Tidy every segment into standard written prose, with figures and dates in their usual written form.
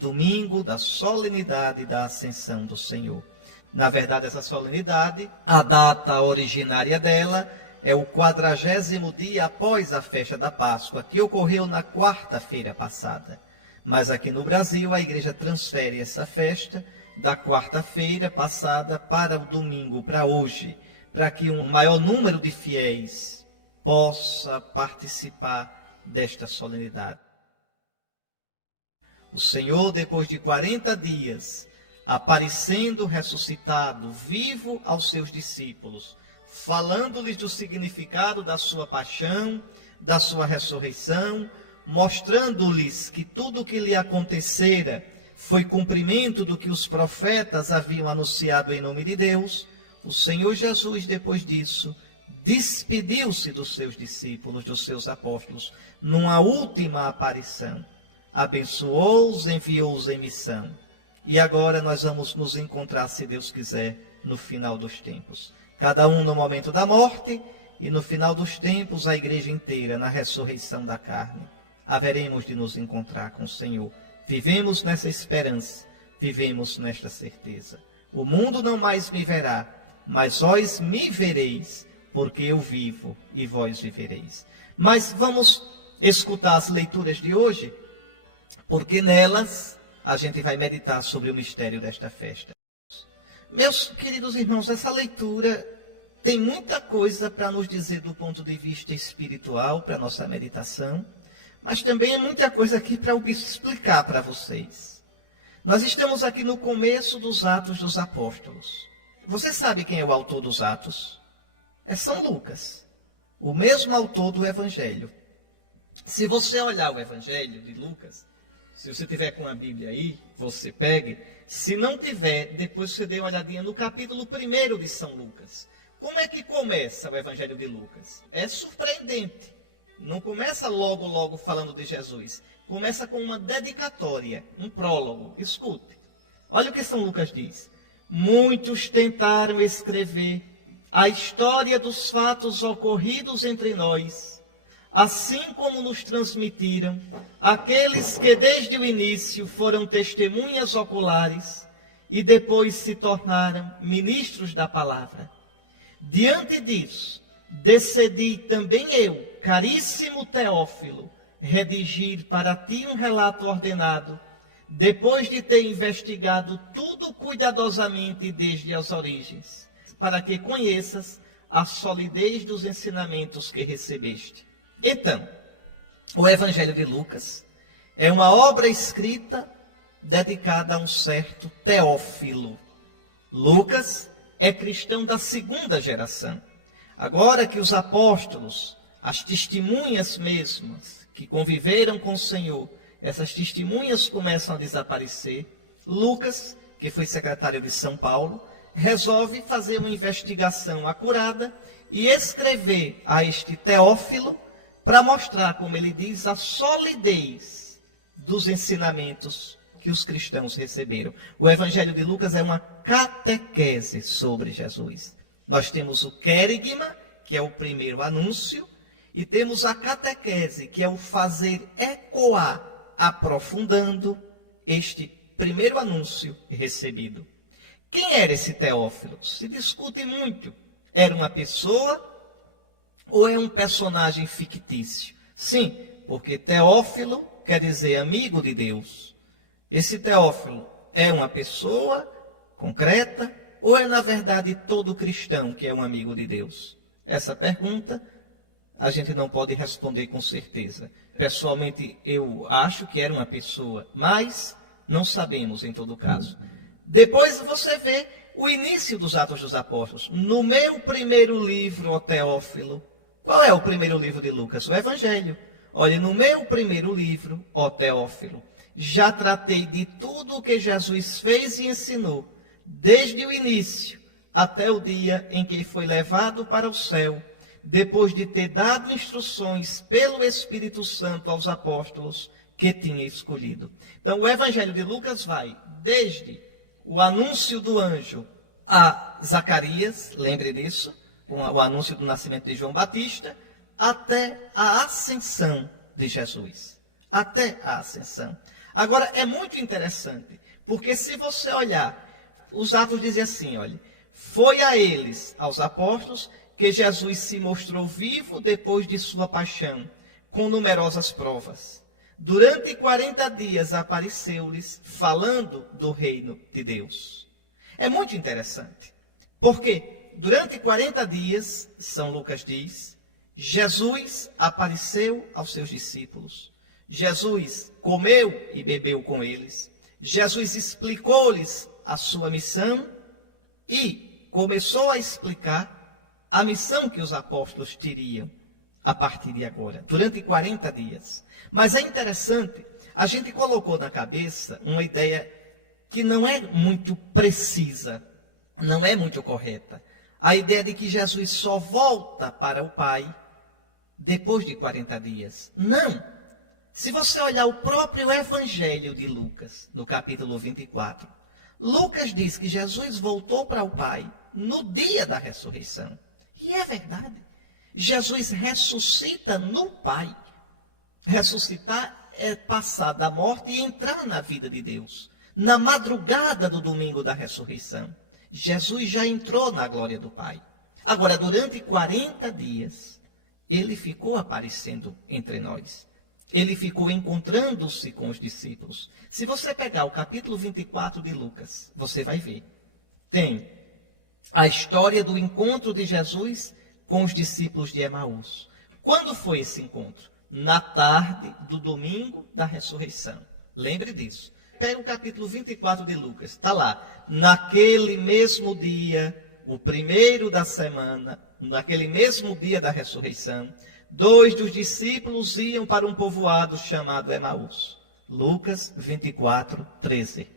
Domingo da solenidade da Ascensão do Senhor. Na verdade, essa solenidade, a data originária dela é o 40º dia após a festa da Páscoa, que ocorreu na quarta-feira passada. Mas aqui no Brasil, a igreja transfere essa festa da quarta-feira passada para o domingo, para hoje, para que um maior número de fiéis possa participar desta solenidade. O Senhor, depois de 40 dias, aparecendo ressuscitado, vivo aos seus discípulos, falando-lhes do significado da sua paixão, da sua ressurreição, mostrando-lhes que tudo o que lhe acontecera foi cumprimento do que os profetas haviam anunciado em nome de Deus, o Senhor Jesus, depois disso, despediu-se dos seus discípulos, dos seus apóstolos, numa última aparição. Abençoou-os, enviou-os em missão. E agora nós vamos nos encontrar, se Deus quiser, no final dos tempos. Cada um no momento da morte e no final dos tempos a igreja inteira na ressurreição da carne. Haveremos de nos encontrar com o Senhor. Vivemos nessa esperança, vivemos nesta certeza. O mundo não mais me verá, mas vós me vereis, porque eu vivo e vós vivereis. Mas vamos escutar as leituras de hoje, porque nelas a gente vai meditar sobre o mistério desta festa. Meus queridos irmãos, essa leitura tem muita coisa para nos dizer do ponto de vista espiritual, para a nossa meditação, mas também é muita coisa aqui para o bispo explicar para vocês. Nós estamos aqui no começo dos Atos dos Apóstolos. Você sabe quem é o autor dos Atos? É São Lucas, o mesmo autor do Evangelho. Se você olhar o Evangelho de Lucas, se você tiver com a Bíblia aí, você pegue. Se não tiver, depois você dê uma olhadinha no capítulo 1 de São Lucas. Como é que começa o Evangelho de Lucas? É surpreendente. Não começa logo falando de Jesus. Começa com uma dedicatória, um prólogo. Escute. Olha o que São Lucas diz. Muitos tentaram escrever a história dos fatos ocorridos entre nós, assim como nos transmitiram aqueles que desde o início foram testemunhas oculares e depois se tornaram ministros da palavra. Diante disso, decidi também eu, caríssimo Teófilo, redigir para ti um relato ordenado, depois de ter investigado tudo cuidadosamente desde as origens, para que conheças a solidez dos ensinamentos que recebeste. Então, o Evangelho de Lucas é uma obra escrita dedicada a um certo Teófilo. Lucas é cristão da segunda geração. Agora que os apóstolos, as testemunhas mesmas que conviveram com o Senhor, essas testemunhas começam a desaparecer, Lucas, que foi secretário de São Paulo, resolve fazer uma investigação acurada e escrever a este Teófilo para mostrar, como ele diz, a solidez dos ensinamentos que os cristãos receberam. O Evangelho de Lucas é uma catequese sobre Jesus. Nós temos o querigma, que é o primeiro anúncio, e temos a catequese, que é o fazer ecoar, aprofundando este primeiro anúncio recebido. Quem era esse Teófilo? Se discute muito. Era uma pessoa ou é um personagem fictício? Sim, porque Teófilo quer dizer amigo de Deus. Esse Teófilo é uma pessoa concreta ou é, na verdade, todo cristão que é um amigo de Deus? Essa pergunta a gente não pode responder com certeza. Pessoalmente, eu acho que era uma pessoa, mas não sabemos em todo caso. Depois você vê o início dos Atos dos Apóstolos. No meu primeiro livro, ó Teófilo, qual é o primeiro livro de Lucas? O Evangelho. Olha, no meu primeiro livro, ó Teófilo, já tratei de tudo o que Jesus fez e ensinou, desde o início até o dia em que foi levado para o céu, depois de ter dado instruções pelo Espírito Santo aos apóstolos que tinha escolhido. Então, o Evangelho de Lucas vai desde o anúncio do anjo a Zacarias, lembre disso, com o anúncio do nascimento de João Batista, até a ascensão de Jesus. até a ascensão. Agora, é muito interessante, porque se você olhar, os Atos dizem assim, olha, foi a eles, aos apóstolos, que Jesus se mostrou vivo depois de sua paixão, com numerosas provas. Durante 40 dias apareceu-lhes, falando do reino de Deus. É muito interessante, porque durante 40 dias, São Lucas diz, Jesus apareceu aos seus discípulos. Jesus comeu e bebeu com eles. Jesus explicou-lhes a sua missão e começou a explicar a missão que os apóstolos teriam a partir de agora, durante 40 dias. Mas é interessante, a gente colocou na cabeça uma ideia que não é muito precisa, não é muito correta. A ideia de que Jesus só volta para o Pai depois de 40 dias. Não! Se você olhar o próprio Evangelho de Lucas, no capítulo 24, Lucas diz que Jesus voltou para o Pai no dia da ressurreição. E é verdade. Jesus ressuscita no Pai. Ressuscitar é passar da morte e entrar na vida de Deus. Na madrugada do domingo da ressurreição, Jesus já entrou na glória do Pai. Agora, durante 40 dias, ele ficou aparecendo entre nós. Ele ficou encontrando-se com os discípulos. Se você pegar o capítulo 24 de Lucas, você vai ver. Tem a história do encontro de Jesus com os discípulos de Emaús. Quando foi esse encontro? Na tarde do domingo da ressurreição. Lembre disso. Pega o capítulo 24 de Lucas. Está lá. Naquele mesmo dia, o primeiro da semana, naquele mesmo dia da ressurreição, 2 dos discípulos iam para um povoado chamado Emaús. Lucas 24, 13.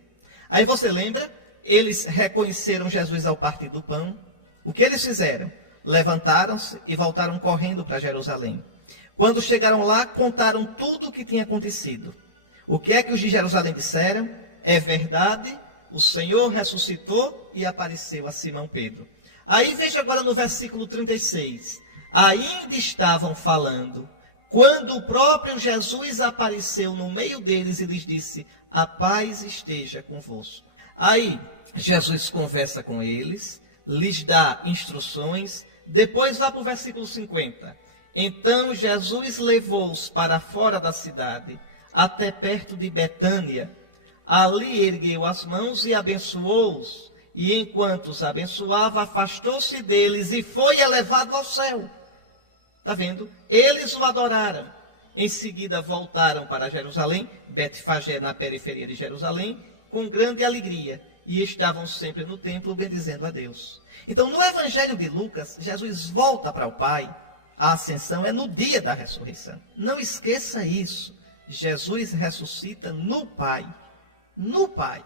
Aí você lembra? Eles reconheceram Jesus ao partir do pão. O que eles fizeram? Levantaram-se e voltaram correndo para Jerusalém. Quando chegaram lá, contaram tudo o que tinha acontecido. O que é que os de Jerusalém disseram? É verdade, o Senhor ressuscitou e apareceu a Simão Pedro. Aí veja agora no versículo 36. Ainda estavam falando, quando o próprio Jesus apareceu no meio deles e lhes disse, a paz esteja convosco. Aí Jesus conversa com eles, lhes dá instruções, depois vá para o versículo 50. Então Jesus levou-os para fora da cidade, até perto de Betânia. Ali ergueu as mãos e abençoou-os, e enquanto os abençoava, afastou-se deles e foi elevado ao céu. Está vendo? Eles o adoraram. Em seguida voltaram para Jerusalém, Betfagé na periferia de Jerusalém, com grande alegria. E estavam sempre no templo bendizendo a Deus. Então, no Evangelho de Lucas, Jesus volta para o Pai. A ascensão é no dia da ressurreição. Não esqueça isso. Jesus ressuscita no Pai. No Pai.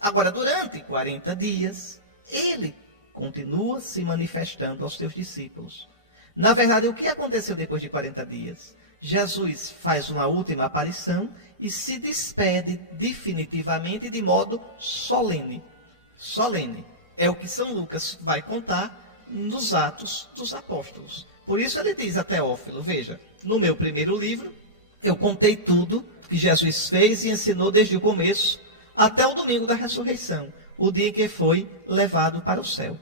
Agora, durante 40 dias, ele continua se manifestando aos seus discípulos. Na verdade, o que aconteceu depois de 40 dias? Jesus faz uma última aparição e se despede definitivamente de modo solene. Solene. É o que São Lucas vai contar nos Atos dos Apóstolos. Por isso ele diz a Teófilo, veja, no meu primeiro livro, eu contei tudo que Jesus fez e ensinou desde o começo até o domingo da ressurreição, o dia em que foi levado para o céu,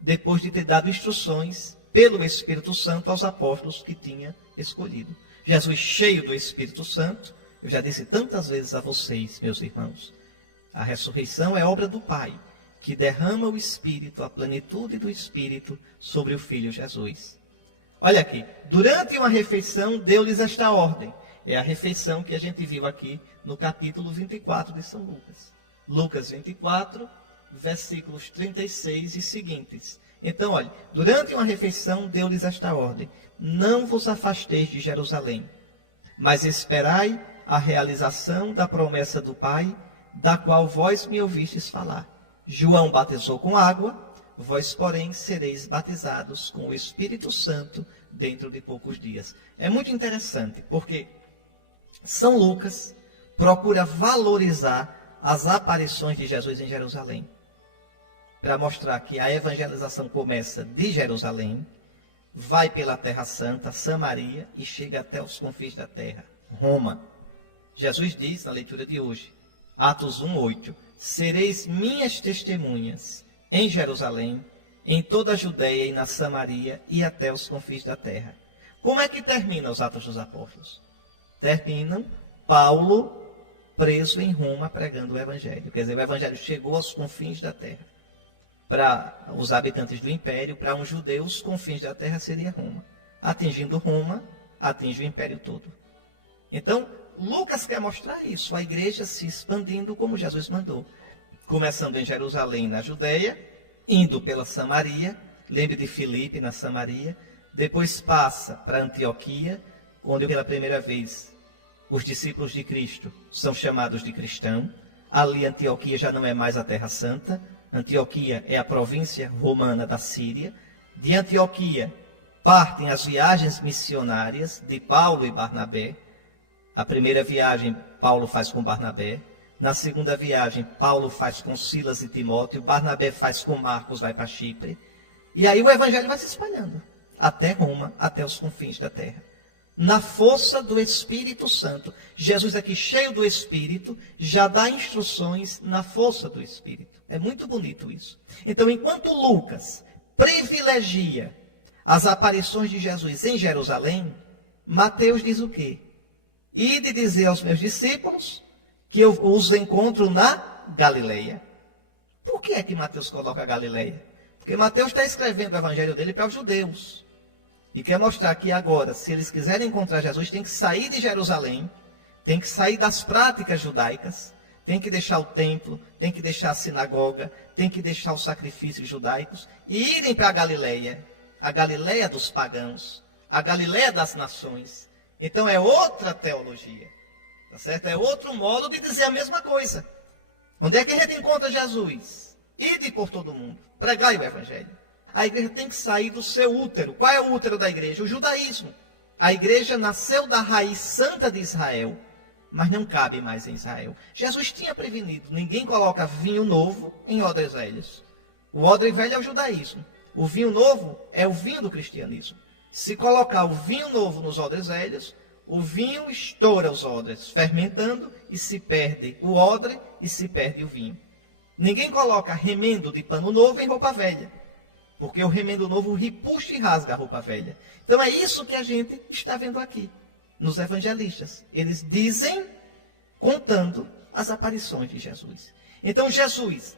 depois de ter dado instruções pelo Espírito Santo aos apóstolos que tinha escolhido. Jesus, cheio do Espírito Santo, eu já disse tantas vezes a vocês, meus irmãos, a ressurreição é obra do Pai, que derrama o Espírito, a plenitude do Espírito sobre o Filho Jesus. Olha aqui, durante uma refeição deu-lhes esta ordem. É a refeição que a gente viu aqui no capítulo 24 de São Lucas. Lucas 24, versículos 36 e seguintes. Então, olha, durante uma refeição deu-lhes esta ordem. Não vos afasteis de Jerusalém, mas esperai a realização da promessa do Pai, da qual vós me ouvistes falar. João batizou com água, vós, porém, sereis batizados com o Espírito Santo dentro de poucos dias. É muito interessante, porque São Lucas procura valorizar as aparições de Jesus em Jerusalém, para mostrar que a evangelização começa de Jerusalém, vai pela Terra Santa, Samaria, e chega até os confins da terra, Roma. Jesus diz na leitura de hoje, Atos 1:8, sereis minhas testemunhas em Jerusalém, em toda a Judeia e na Samaria e até os confins da terra. Como é que termina os Atos dos Apóstolos? Terminam Paulo preso em Roma pregando o Evangelho. Quer dizer, o Evangelho chegou aos confins da terra. Para os habitantes do Império, para um judeu, os confins da terra seria Roma. Atingindo Roma, atinge o Império todo. Então, Lucas quer mostrar isso, a igreja se expandindo como Jesus mandou. Começando em Jerusalém, na Judeia, indo pela Samaria, lembre de Filipe na Samaria, depois passa para Antioquia, onde pela primeira vez os discípulos de Cristo são chamados de cristão. Ali Antioquia já não é mais a Terra Santa, Antioquia é a província romana da Síria. De Antioquia partem as viagens missionárias de Paulo e Barnabé. A primeira viagem Paulo faz com Barnabé. Na segunda viagem, Paulo faz com Silas e Timóteo. Barnabé faz com Marcos, vai para Chipre. E aí o evangelho vai se espalhando até Roma, até os confins da terra. Na força do Espírito Santo. Jesus aqui, cheio do Espírito, já dá instruções na força do Espírito. É muito bonito isso. Então, enquanto Lucas privilegia as aparições de Jesus em Jerusalém, Mateus diz o quê? Ide dizer aos meus discípulos que eu os encontro na Galileia. Por que é que Mateus coloca a Galileia? Porque Mateus está escrevendo o evangelho dele para os judeus. E quer mostrar que agora, se eles quiserem encontrar Jesus, tem que sair de Jerusalém, tem que sair das práticas judaicas, tem que deixar o templo, tem que deixar a sinagoga, tem que deixar os sacrifícios judaicos e irem para a Galileia dos pagãos, a Galileia das nações. Então é outra teologia, tá certo? É outro modo de dizer a mesma coisa. Onde é que a gente encontra Jesus? Ide por todo mundo, pregai o evangelho. A igreja tem que sair do seu útero. Qual é o útero da igreja? O judaísmo. A igreja nasceu da raiz santa de Israel, mas não cabe mais em Israel. Jesus tinha prevenido, ninguém coloca vinho novo em odres velhos. O odre velho é o judaísmo. O vinho novo é o vinho do cristianismo. Se colocar o vinho novo nos odres velhos, o vinho estoura os odres, fermentando, e se perde o odre e se perde o vinho. Ninguém coloca remendo de pano novo em roupa velha, porque o remendo novo repuxa e rasga a roupa velha. Então é isso que a gente está vendo aqui, nos evangelistas. Eles dizem, contando as aparições de Jesus. Então Jesus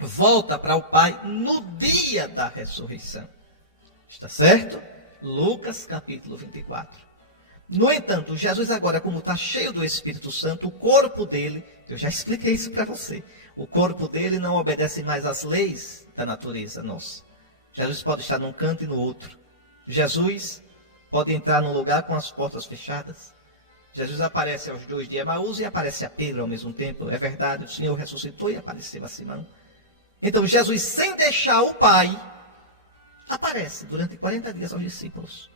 volta para o Pai no dia da ressurreição. Está certo? Lucas capítulo 24. No entanto, Jesus agora, como está cheio do Espírito Santo, o corpo dele, eu já expliquei isso para você, o corpo dele não obedece mais às leis da natureza nossa. Jesus pode estar num canto e no outro. Jesus pode entrar num lugar com as portas fechadas. Jesus aparece aos 2 de Emaús e aparece a Pedro ao mesmo tempo. É verdade, o Senhor ressuscitou e apareceu a Simão. Então Jesus, sem deixar o Pai, aparece durante 40 dias aos discípulos.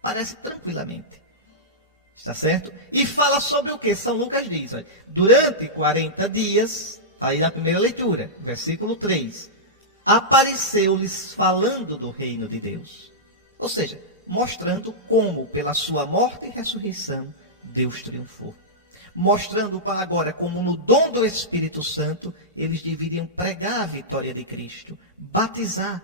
Aparece tranquilamente. Está certo? E fala sobre o que? São Lucas diz, olha, durante 40 dias, aí na primeira leitura, versículo 3, apareceu-lhes falando do reino de Deus. Ou seja, mostrando como, pela sua morte e ressurreição, Deus triunfou. Mostrando para agora como no dom do Espírito Santo, eles deveriam pregar a vitória de Cristo, batizar,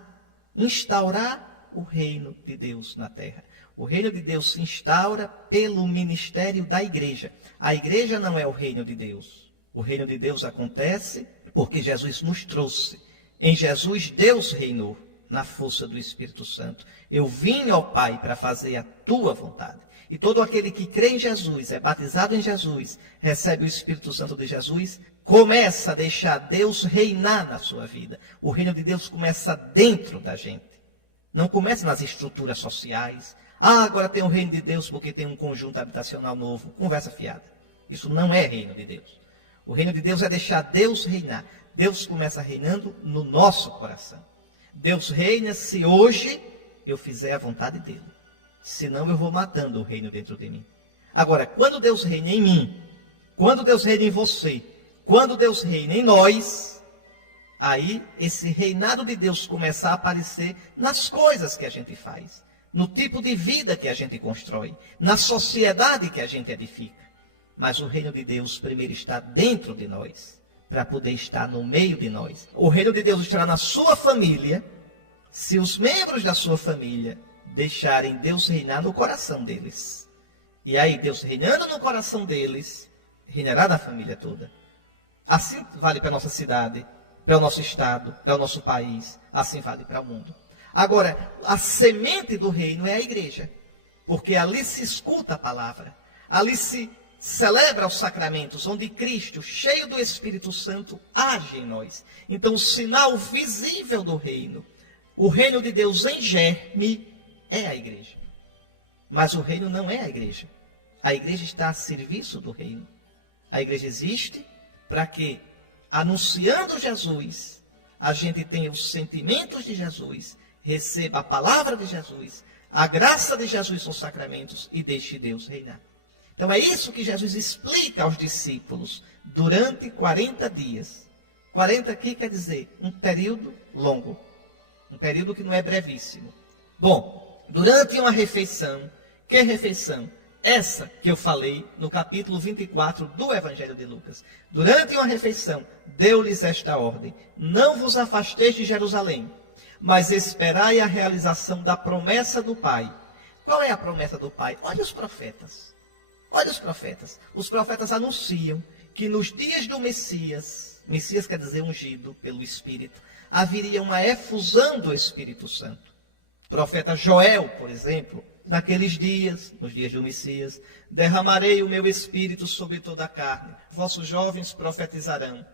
instaurar o reino de Deus na terra. O reino de Deus se instaura pelo ministério da igreja. A igreja não é o reino de Deus. O reino de Deus acontece porque Jesus nos trouxe. Em Jesus, Deus reinou na força do Espírito Santo. Eu vim ao Pai para fazer a tua vontade. E todo aquele que crê em Jesus, é batizado em Jesus, recebe o Espírito Santo de Jesus, começa a deixar Deus reinar na sua vida. O reino de Deus começa dentro da gente. Não começa nas estruturas sociais. Agora tem o reino de Deus porque tem um conjunto habitacional novo. Conversa fiada. Isso não é reino de Deus. O reino de Deus é deixar Deus reinar. Deus começa reinando no nosso coração. Deus reina se hoje eu fizer a vontade dele. Senão eu vou matando o reino dentro de mim. Agora, quando Deus reina em mim, quando Deus reina em você, quando Deus reina em nós, aí esse reinado de Deus começa a aparecer nas coisas que a gente faz, no tipo de vida que a gente constrói, na sociedade que a gente edifica. Mas o reino de Deus primeiro está dentro de nós, para poder estar no meio de nós. O reino de Deus estará na sua família, se os membros da sua família deixarem Deus reinar no coração deles. E aí, Deus reinando no coração deles, reinará da família toda. Assim vale para a nossa cidade, para o nosso estado, para o nosso país. Assim vale para o mundo. Agora, a semente do reino é a igreja. Porque ali se escuta a palavra. Ali se celebra os sacramentos, onde Cristo, cheio do Espírito Santo, age em nós. Então, o sinal visível do reino, o reino de Deus em germe, é a igreja. Mas o reino não é a igreja. A igreja está a serviço do reino. A igreja existe para que, anunciando Jesus, a gente tenha os sentimentos de Jesus, receba a palavra de Jesus, a graça de Jesus nos sacramentos e deixe Deus reinar. Então é isso que Jesus explica aos discípulos durante 40 dias. 40 aqui quer dizer um período longo. Um período que não é brevíssimo. Bom, durante uma refeição, que refeição? Essa que eu falei no capítulo 24 do Evangelho de Lucas. Durante uma refeição, deu-lhes esta ordem: não vos afasteis de Jerusalém, mas esperai a realização da promessa do Pai. Qual é a promessa do Pai? Olha os profetas. Olha os profetas. Os profetas anunciam que nos dias do Messias, Messias quer dizer ungido pelo Espírito, haveria uma efusão do Espírito Santo. O profeta Joel, por exemplo, naqueles dias, nos dias do Messias, derramarei o meu Espírito sobre toda a carne. Vossos jovens profetizarão.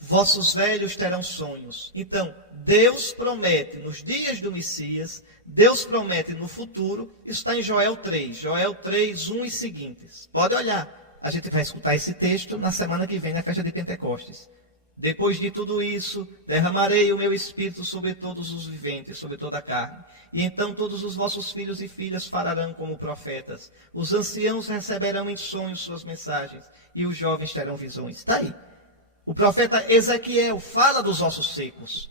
Vossos velhos terão sonhos. Então, Deus promete nos dias do Messias, Deus promete no futuro, isso está em Joel 3, 1 e seguintes. Pode olhar, a gente vai escutar esse texto na semana que vem, na festa de Pentecostes. Depois de tudo isso, derramarei o meu Espírito sobre todos os viventes, sobre toda a carne. E então todos os vossos filhos e filhas falarão como profetas. Os anciãos receberão em sonhos suas mensagens, e os jovens terão visões. Está aí. O profeta Ezequiel fala dos ossos secos.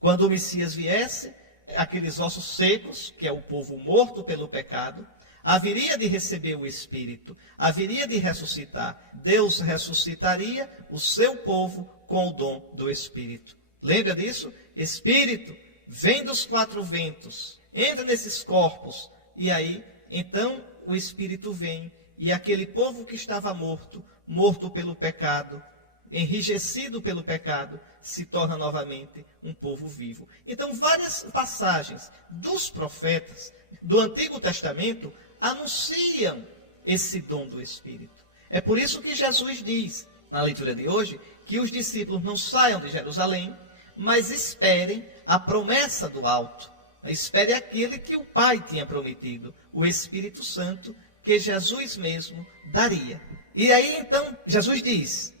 Quando o Messias viesse, aqueles ossos secos, que é o povo morto pelo pecado, haveria de receber o Espírito, haveria de ressuscitar. Deus ressuscitaria o seu povo com o dom do Espírito. Lembra disso? Espírito vem dos quatro ventos, entra nesses corpos, e aí, então, o Espírito vem, e aquele povo que estava morto, morto pelo pecado, enrijecido pelo pecado, se torna novamente um povo vivo. Então, várias passagens dos profetas do Antigo Testamento anunciam esse dom do Espírito. É por isso que Jesus diz, na leitura de hoje, que os discípulos não saiam de Jerusalém, mas esperem a promessa do alto. Espere aquele que o Pai tinha prometido, o Espírito Santo, que Jesus mesmo daria. E aí, então, Jesus diz: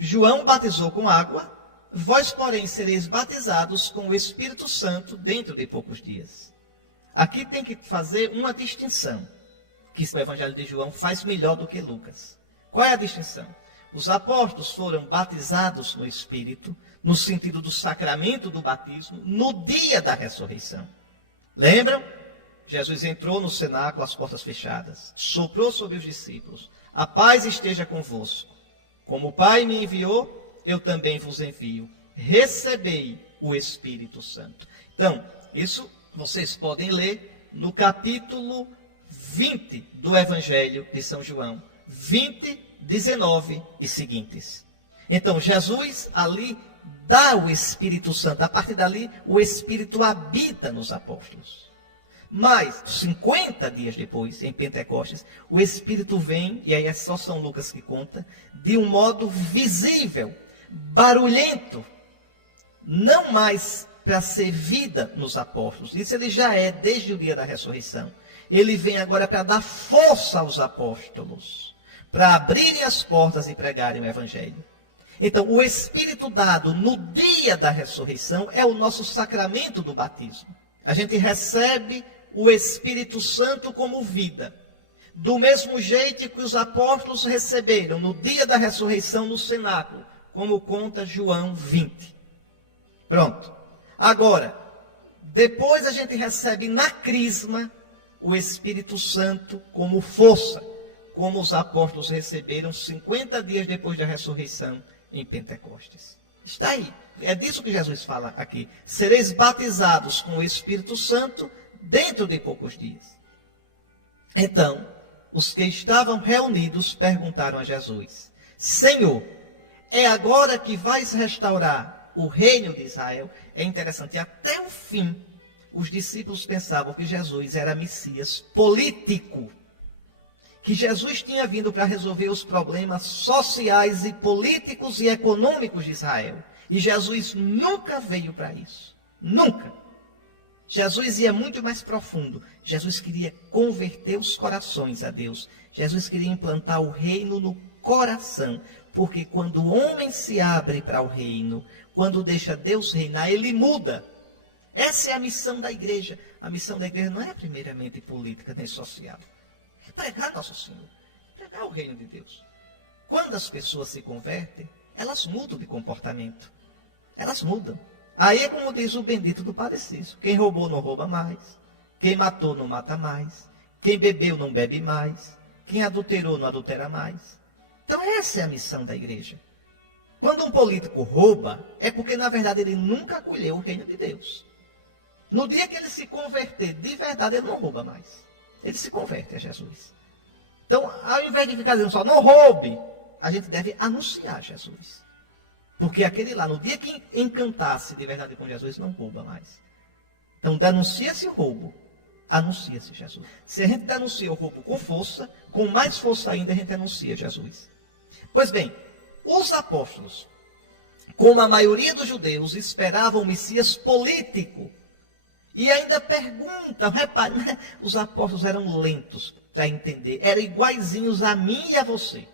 João batizou com água, vós, porém, sereis batizados com o Espírito Santo dentro de poucos dias. Aqui tem que fazer uma distinção, que o Evangelho de João faz melhor do que Lucas. Qual é a distinção? Os apóstolos foram batizados no Espírito, no sentido do sacramento do batismo, no dia da ressurreição. Lembram? Jesus entrou no cenáculo, as portas fechadas, soprou sobre os discípulos: a paz esteja convosco. Como o Pai me enviou, eu também vos envio. Recebei o Espírito Santo. Então, isso vocês podem ler no capítulo 20 do Evangelho de São João. 20, 19 e seguintes. Então, Jesus ali dá o Espírito Santo. A partir dali, o Espírito habita nos apóstolos. Mas, 50 dias depois, em Pentecostes, o Espírito vem, e aí é só São Lucas que conta, de um modo visível, barulhento, não mais para ser vida nos apóstolos. Isso ele já é desde o dia da ressurreição. Ele vem agora para dar força aos apóstolos, para abrirem as portas e pregarem o Evangelho. Então, o Espírito dado no dia da ressurreição é o nosso sacramento do batismo. A gente recebe o Espírito Santo como vida, do mesmo jeito que os apóstolos receberam no dia da ressurreição no cenáculo, como conta João 20. Pronto. Agora, depois a gente recebe na crisma o Espírito Santo como força, como os apóstolos receberam 50 dias depois da ressurreição em Pentecostes. Está aí. É disso que Jesus fala aqui. Sereis batizados com o Espírito Santo dentro de poucos dias. Então, os que estavam reunidos perguntaram a Jesus: Senhor, é agora que vais restaurar o reino de Israel? É interessante, até o fim, os discípulos pensavam que Jesus era Messias político, que Jesus tinha vindo para resolver os problemas sociais e políticos e econômicos de Israel. E Jesus nunca veio para isso. Nunca. Jesus ia muito mais profundo. Jesus queria converter os corações a Deus. Jesus queria implantar o reino no coração. Porque quando o homem se abre para o reino, quando deixa Deus reinar, ele muda. Essa é a missão da igreja. A missão da igreja não é primeiramente política nem social. É pregar nosso Senhor. Pregar o reino de Deus. Quando as pessoas se convertem, elas mudam de comportamento. Elas mudam. Aí é como diz o bendito do Padre Cícero: quem roubou não rouba mais. Quem matou não mata mais. Quem bebeu não bebe mais. Quem adulterou não adultera mais. Então essa é a missão da igreja. Quando um político rouba, é porque na verdade ele nunca acolheu o reino de Deus. No dia que ele se converter de verdade, ele não rouba mais. Ele se converte a Jesus. Então, ao invés de ficar dizendo só, não roube, a gente deve anunciar Jesus. Porque aquele lá, no dia que encantasse de verdade com Jesus, não rouba mais. Então, denuncia-se o roubo, anuncia-se Jesus. Se a gente denuncia o roubo com força, com mais força ainda a gente anuncia Jesus. Pois bem, os apóstolos, como a maioria dos judeus, esperavam o Messias político. E ainda perguntam, repare, né? Os apóstolos eram lentos para entender, eram iguaizinhos a mim e a você.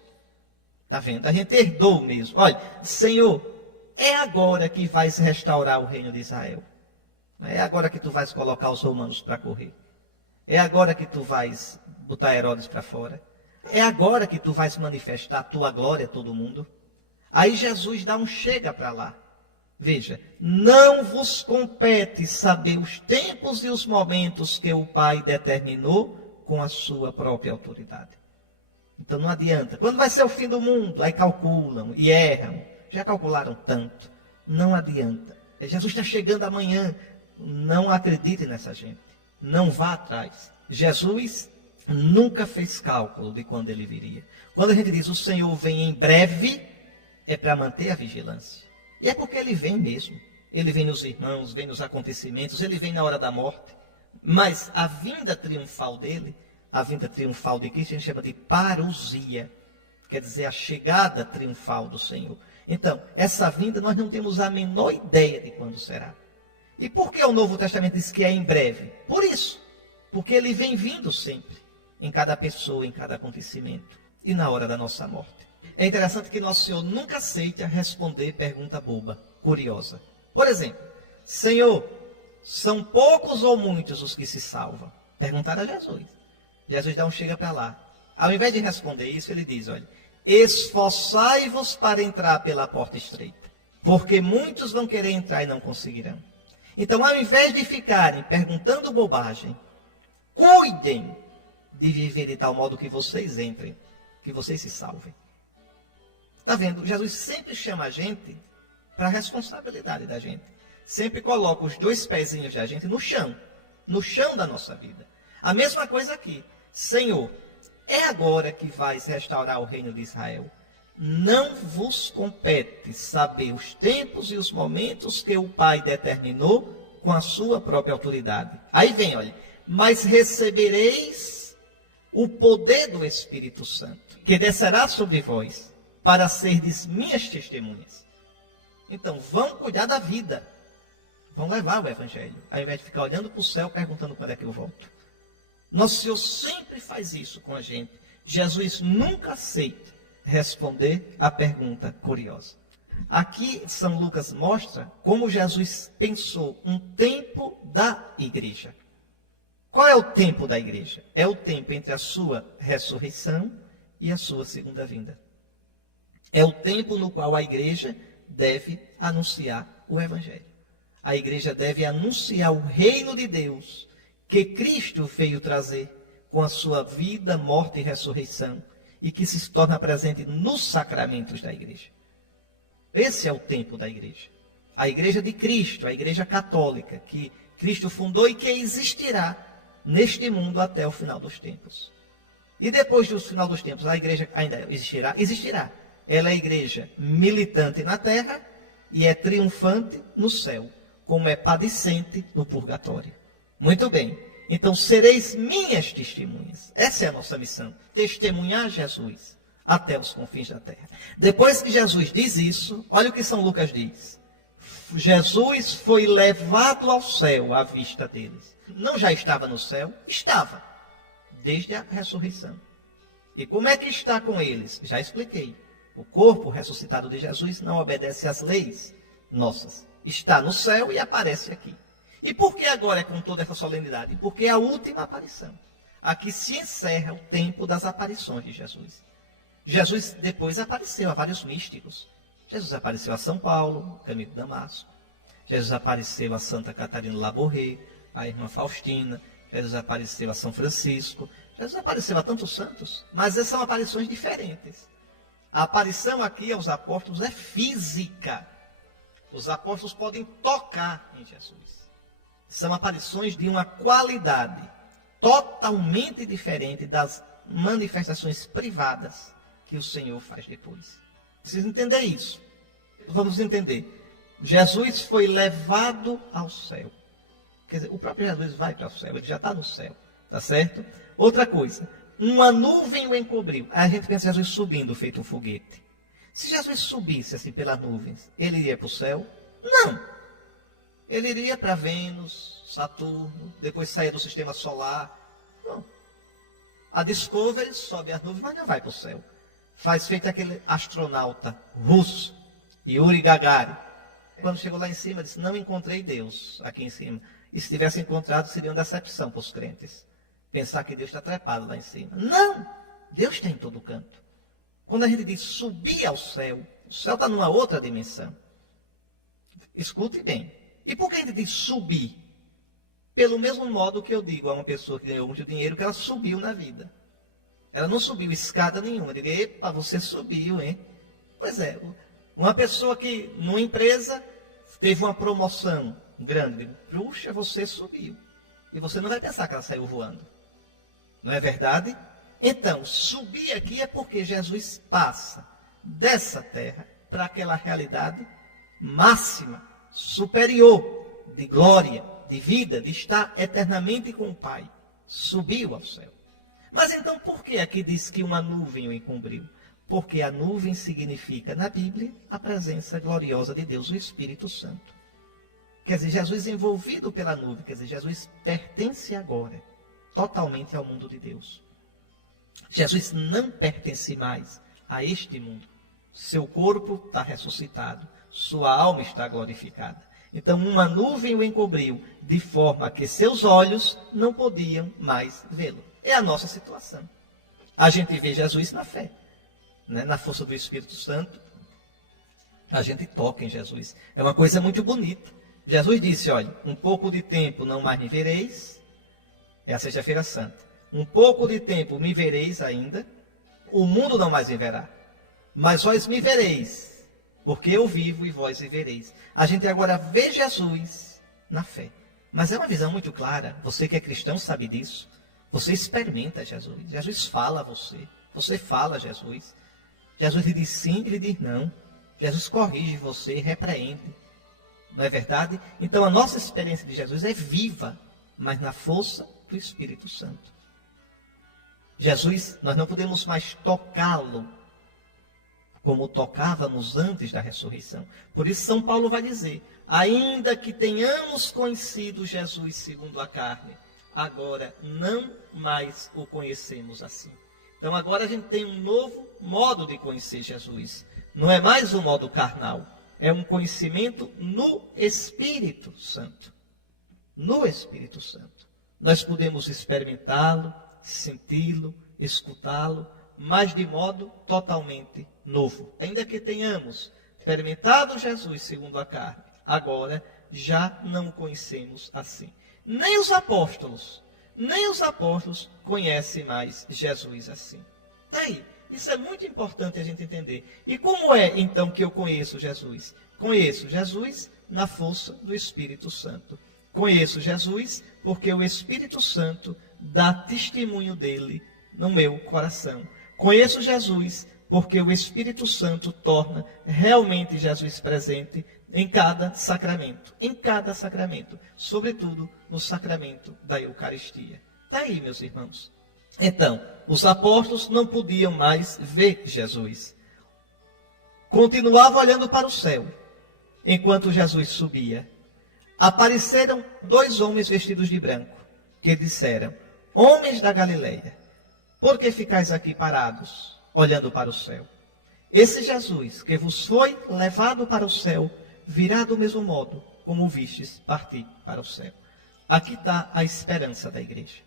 Está vendo? A gente herdou mesmo. Olha, Senhor, é agora que vais restaurar o reino de Israel. É agora que tu vais colocar os romanos para correr. É agora que tu vais botar Herodes para fora. É agora que tu vais manifestar a tua glória a todo mundo. Aí Jesus dá um chega para lá. Veja, não vos compete saber os tempos e os momentos que o Pai determinou com a sua própria autoridade. Então não adianta. Quando vai ser o fim do mundo? Aí calculam e erram. Já calcularam tanto. Não adianta. Jesus está chegando amanhã. Não acredite nessa gente. Não vá atrás. Jesus nunca fez cálculo de quando ele viria. Quando a gente diz o Senhor vem em breve, é para manter a vigilância. E é porque ele vem mesmo. Ele vem nos irmãos, vem nos acontecimentos, ele vem na hora da morte. Mas a vinda triunfal dele, a vinda triunfal de Cristo, a gente chama de parousia. Quer dizer, a chegada triunfal do Senhor. Então, essa vinda nós não temos a menor ideia de quando será. E por que o Novo Testamento diz que é em breve? Por isso. Porque ele vem vindo sempre. Em cada pessoa, em cada acontecimento. E na hora da nossa morte. É interessante que Nosso Senhor nunca aceita responder pergunta boba, curiosa. Por exemplo, Senhor, são poucos ou muitos os que se salvam? Perguntaram a Jesus. Jesus dá um chega para lá. Ao invés de responder isso, ele diz, olha, esforçai-vos para entrar pela porta estreita, porque muitos vão querer entrar e não conseguirão. Então, ao invés de ficarem perguntando bobagem, cuidem de viver de tal modo que vocês entrem, que vocês se salvem. Está vendo? Jesus sempre chama a gente para a responsabilidade da gente. Sempre coloca os dois pezinhos da gente no chão da nossa vida. A mesma coisa aqui. Senhor, é agora que vais restaurar o reino de Israel. Não vos compete saber os tempos e os momentos que o Pai determinou com a sua própria autoridade. Aí vem, olha, mas recebereis o poder do Espírito Santo, que descerá sobre vós, para serdes minhas testemunhas. Então, vão cuidar da vida. Vão levar o Evangelho, ao invés de ficar olhando para o céu, perguntando quando é que eu volto. Nosso Senhor sempre faz isso com a gente. Jesus nunca aceita responder a pergunta curiosa. Aqui, São Lucas mostra como Jesus pensou um tempo da igreja. Qual é o tempo da igreja? É o tempo entre a sua ressurreição e a sua segunda vinda. É o tempo no qual a igreja deve anunciar o Evangelho. A igreja deve anunciar o reino de Deus que Cristo veio trazer com a sua vida, morte e ressurreição, e que se torna presente nos sacramentos da igreja. Esse é o tempo da igreja. A igreja de Cristo, a igreja católica, que Cristo fundou e que existirá neste mundo até o final dos tempos. E depois do final dos tempos, a igreja ainda existirá? Existirá. Ela é a igreja militante na terra e é triunfante no céu, como é padecente no purgatório. Muito bem. Então, sereis minhas testemunhas. Essa é a nossa missão. Testemunhar Jesus até os confins da terra. Depois que Jesus diz isso, olha o que São Lucas diz. Jesus foi levado ao céu à vista deles. Não já estava no céu? Estava. Desde a ressurreição. E como é que está com eles? Já expliquei. O corpo ressuscitado de Jesus não obedece às leis nossas. Está no céu e aparece aqui. E por que agora é com toda essa solenidade? Porque é a última aparição. Aqui se encerra o tempo das aparições de Jesus. Jesus depois apareceu a vários místicos. Jesus apareceu a São Paulo, no caminho de Damasco. Jesus apareceu a Santa Catarina Labouré, a irmã Faustina. Jesus apareceu a São Francisco. Jesus apareceu a tantos santos. Mas essas são aparições diferentes. A aparição aqui aos apóstolos é física. Os apóstolos podem tocar em Jesus. São aparições de uma qualidade totalmente diferente das manifestações privadas que o Senhor faz depois. Precisa entender isso. Vamos entender. Jesus foi levado ao céu. Quer dizer, o próprio Jesus vai para o céu, ele já está no céu. Tá certo? Outra coisa. Uma nuvem o encobriu. Aí a gente pensa Jesus subindo, feito um foguete. Se Jesus subisse assim pelas nuvens, ele iria para o céu? Não. Ele iria para Vênus, Saturno, depois saia do sistema solar. Não. A Discovery sobe as nuvens, mas não vai para o céu. Faz feito aquele astronauta russo, Yuri Gagarin. Quando chegou lá em cima, disse, não encontrei Deus aqui em cima. E se tivesse encontrado, seria uma decepção para os crentes. Pensar que Deus está trepado lá em cima. Não! Deus está em todo canto. Quando a gente diz subir ao céu, o céu está numa outra dimensão. Escute bem. E por que a gente diz subir? Pelo mesmo modo que eu digo a uma pessoa que ganhou muito dinheiro, que ela subiu na vida. Ela não subiu escada nenhuma. Eu digo, epa, você subiu, hein? Pois é. Uma pessoa que, numa empresa, teve uma promoção grande. Eu digo, puxa, você subiu. E você não vai pensar que ela saiu voando. Não é verdade? Então, subir aqui é porque Jesus passa dessa terra para aquela realidade máxima, superior, de glória, de vida, de estar eternamente com o Pai. Subiu ao céu. Mas então por que aqui diz que uma nuvem o encobriu? Porque a nuvem significa, na Bíblia, a presença gloriosa de Deus, o Espírito Santo. Quer dizer, Jesus envolvido pela nuvem, quer dizer, Jesus pertence agora totalmente ao mundo de Deus. Jesus não pertence mais a este mundo. Seu corpo está ressuscitado, sua alma está glorificada. Então uma nuvem o encobriu, de forma que seus olhos não podiam mais vê-lo. É a nossa situação. A gente vê Jesus na fé, né? Na força do Espírito Santo. A gente toca em Jesus. É uma coisa muito bonita. Jesus disse, olha, um pouco de tempo não mais me vereis. É a sexta-feira santa. Um pouco de tempo me vereis ainda. O mundo não mais me verá. Mas vós me vereis, porque eu vivo e vós me vereis. A gente agora vê Jesus na fé. Mas é uma visão muito clara. Você que é cristão sabe disso. Você experimenta Jesus. Jesus fala a você. Você fala a Jesus. Jesus lhe diz sim e lhe diz não. Jesus corrige você, repreende. Não é verdade? Então a nossa experiência de Jesus é viva, mas na força do Espírito Santo. Jesus, nós não podemos mais tocá-lo como tocávamos antes da ressurreição. Por isso São Paulo vai dizer, ainda que tenhamos conhecido Jesus segundo a carne, agora não mais o conhecemos assim. Então agora a gente tem um novo modo de conhecer Jesus. Não é mais um modo carnal, é um conhecimento no Espírito Santo. No Espírito Santo. Nós podemos experimentá-lo, senti-lo, escutá-lo, mas de modo totalmente novo. Ainda que tenhamos experimentado Jesus segundo a carne, agora já não o conhecemos assim. Nem os apóstolos, Nem os apóstolos conhecem mais Jesus assim. Está aí. Isso é muito importante a gente entender. E como é, então, que eu conheço Jesus? Conheço Jesus na força do Espírito Santo. Conheço Jesus porque o Espírito Santo dá testemunho dele no meu coração. Conheço Jesus porque o Espírito Santo torna realmente Jesus presente em cada sacramento, sobretudo no sacramento da Eucaristia. Está aí, meus irmãos. Então, os apóstolos não podiam mais ver Jesus. Continuavam olhando para o céu, enquanto Jesus subia. Apareceram 2 homens vestidos de branco, que disseram: homens da Galileia, por que ficais aqui parados, olhando para o céu? Esse Jesus que vos foi levado para o céu, virá do mesmo modo como vistes partir para o céu. Aqui está a esperança da igreja.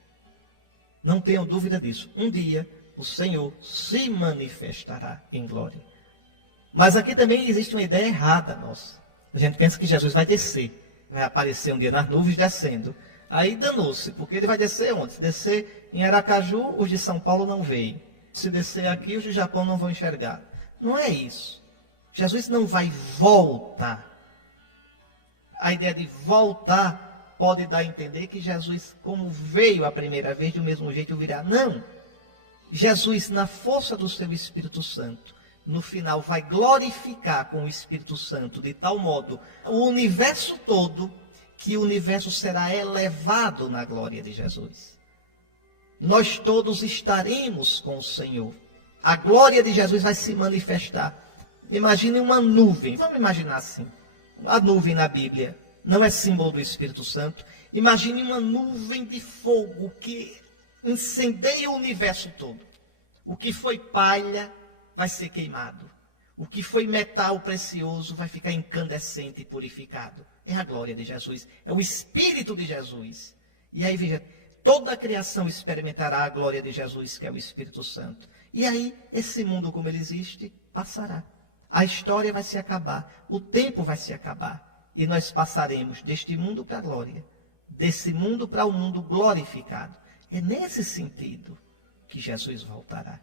Não tenham dúvida disso. Um dia o Senhor se manifestará em glória. Mas aqui também existe uma ideia errada nossa. A gente pensa que Jesus vai descer. Vai aparecer um dia nas nuvens descendo. Aí danou-se, porque ele vai descer onde? Se descer em Aracaju, os de São Paulo não veem. Se descer aqui, os de Japão não vão enxergar. Não é isso. Jesus não vai voltar. A ideia de voltar pode dar a entender que Jesus, como veio a primeira vez, do mesmo jeito virá. Não. Jesus, na força do seu Espírito Santo, no final vai glorificar com o Espírito Santo, de tal modo, o universo todo, que o universo será elevado na glória de Jesus. Nós todos estaremos com o Senhor. A glória de Jesus vai se manifestar. Imagine uma nuvem. Vamos imaginar assim. A nuvem na Bíblia não é símbolo do Espírito Santo. Imagine uma nuvem de fogo que incendeia o universo todo. O que foi palha vai ser queimado. O que foi metal precioso vai ficar incandescente e purificado. É a glória de Jesus. É o Espírito de Jesus. E aí, veja, toda a criação experimentará a glória de Jesus, que é o Espírito Santo. E aí, esse mundo como ele existe, passará. A história vai se acabar. O tempo vai se acabar. E nós passaremos deste mundo para a glória. Desse mundo para o mundo glorificado. É nesse sentido que Jesus voltará.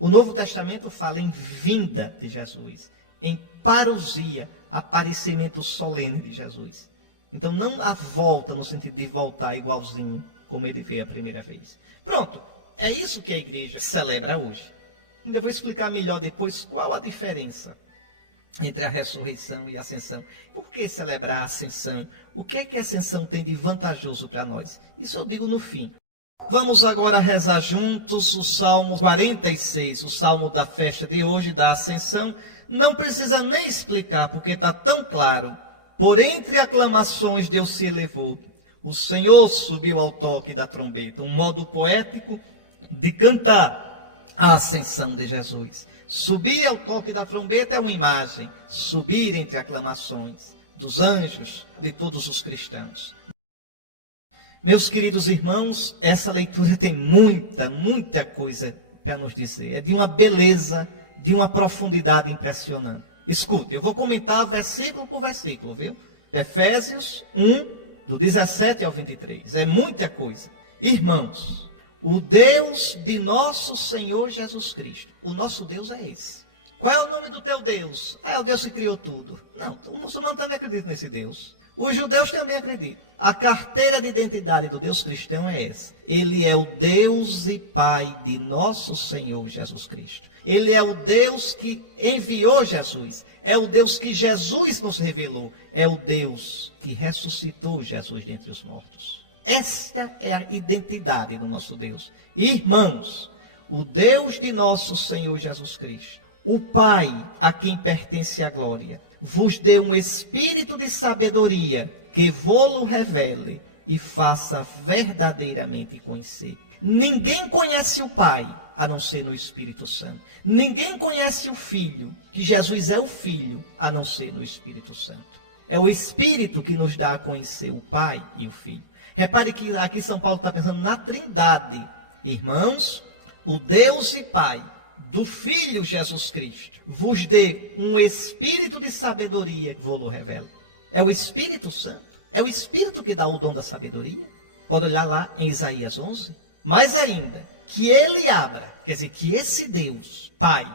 O Novo Testamento fala em vinda de Jesus, em parousia, aparecimento solene de Jesus. Então não há volta no sentido de voltar igualzinho como ele veio a primeira vez. Pronto, é isso que a igreja celebra hoje. Ainda vou explicar melhor depois qual a diferença entre a ressurreição e a ascensão. Por que celebrar a ascensão? O que é que a ascensão tem de vantajoso para nós? Isso eu digo no fim. Vamos agora rezar juntos o Salmo 46, o Salmo da festa de hoje, da Ascensão. Não precisa nem explicar, porque está tão claro. Por entre aclamações Deus se elevou. O Senhor subiu ao toque da trombeta. Um modo poético de cantar a ascensão de Jesus. Subir ao toque da trombeta é uma imagem. Subir entre aclamações dos anjos, de todos os cristãos. Meus queridos irmãos, essa leitura tem muita coisa para nos dizer. É de uma beleza, de uma profundidade impressionante. Escute, eu vou comentar versículo por versículo, viu? Efésios 1, do 17 ao 23. É muita coisa. Irmãos, o Deus de nosso Senhor Jesus Cristo. O nosso Deus é esse. Qual é o nome do teu Deus? É o Deus que criou tudo. Não, o muçulmano também acredita nesse Deus. Os judeus também acreditam. A carteira de identidade do Deus cristão é essa. Ele é o Deus e Pai de nosso Senhor Jesus Cristo. Ele é o Deus que enviou Jesus. É o Deus que Jesus nos revelou. É o Deus que ressuscitou Jesus dentre os mortos. Esta é a identidade do nosso Deus. Irmãos, o Deus de nosso Senhor Jesus Cristo, o Pai a quem pertence a glória, vos dê um espírito de sabedoria que vô-lo revele e faça verdadeiramente conhecer. Ninguém conhece o Pai a não ser no Espírito Santo. Ninguém conhece o Filho, que Jesus é o Filho, a não ser no Espírito Santo. É o Espírito que nos dá a conhecer o Pai e o Filho. Repare que aqui São Paulo está pensando na Trindade. Irmãos, o Deus e Pai do Filho Jesus Cristo vos dê um espírito de sabedoria que vô-lo revela. É o Espírito Santo. É o Espírito que dá o dom da sabedoria. Pode olhar lá em Isaías 11. Mais ainda, que ele abra, quer dizer, que esse Deus, Pai,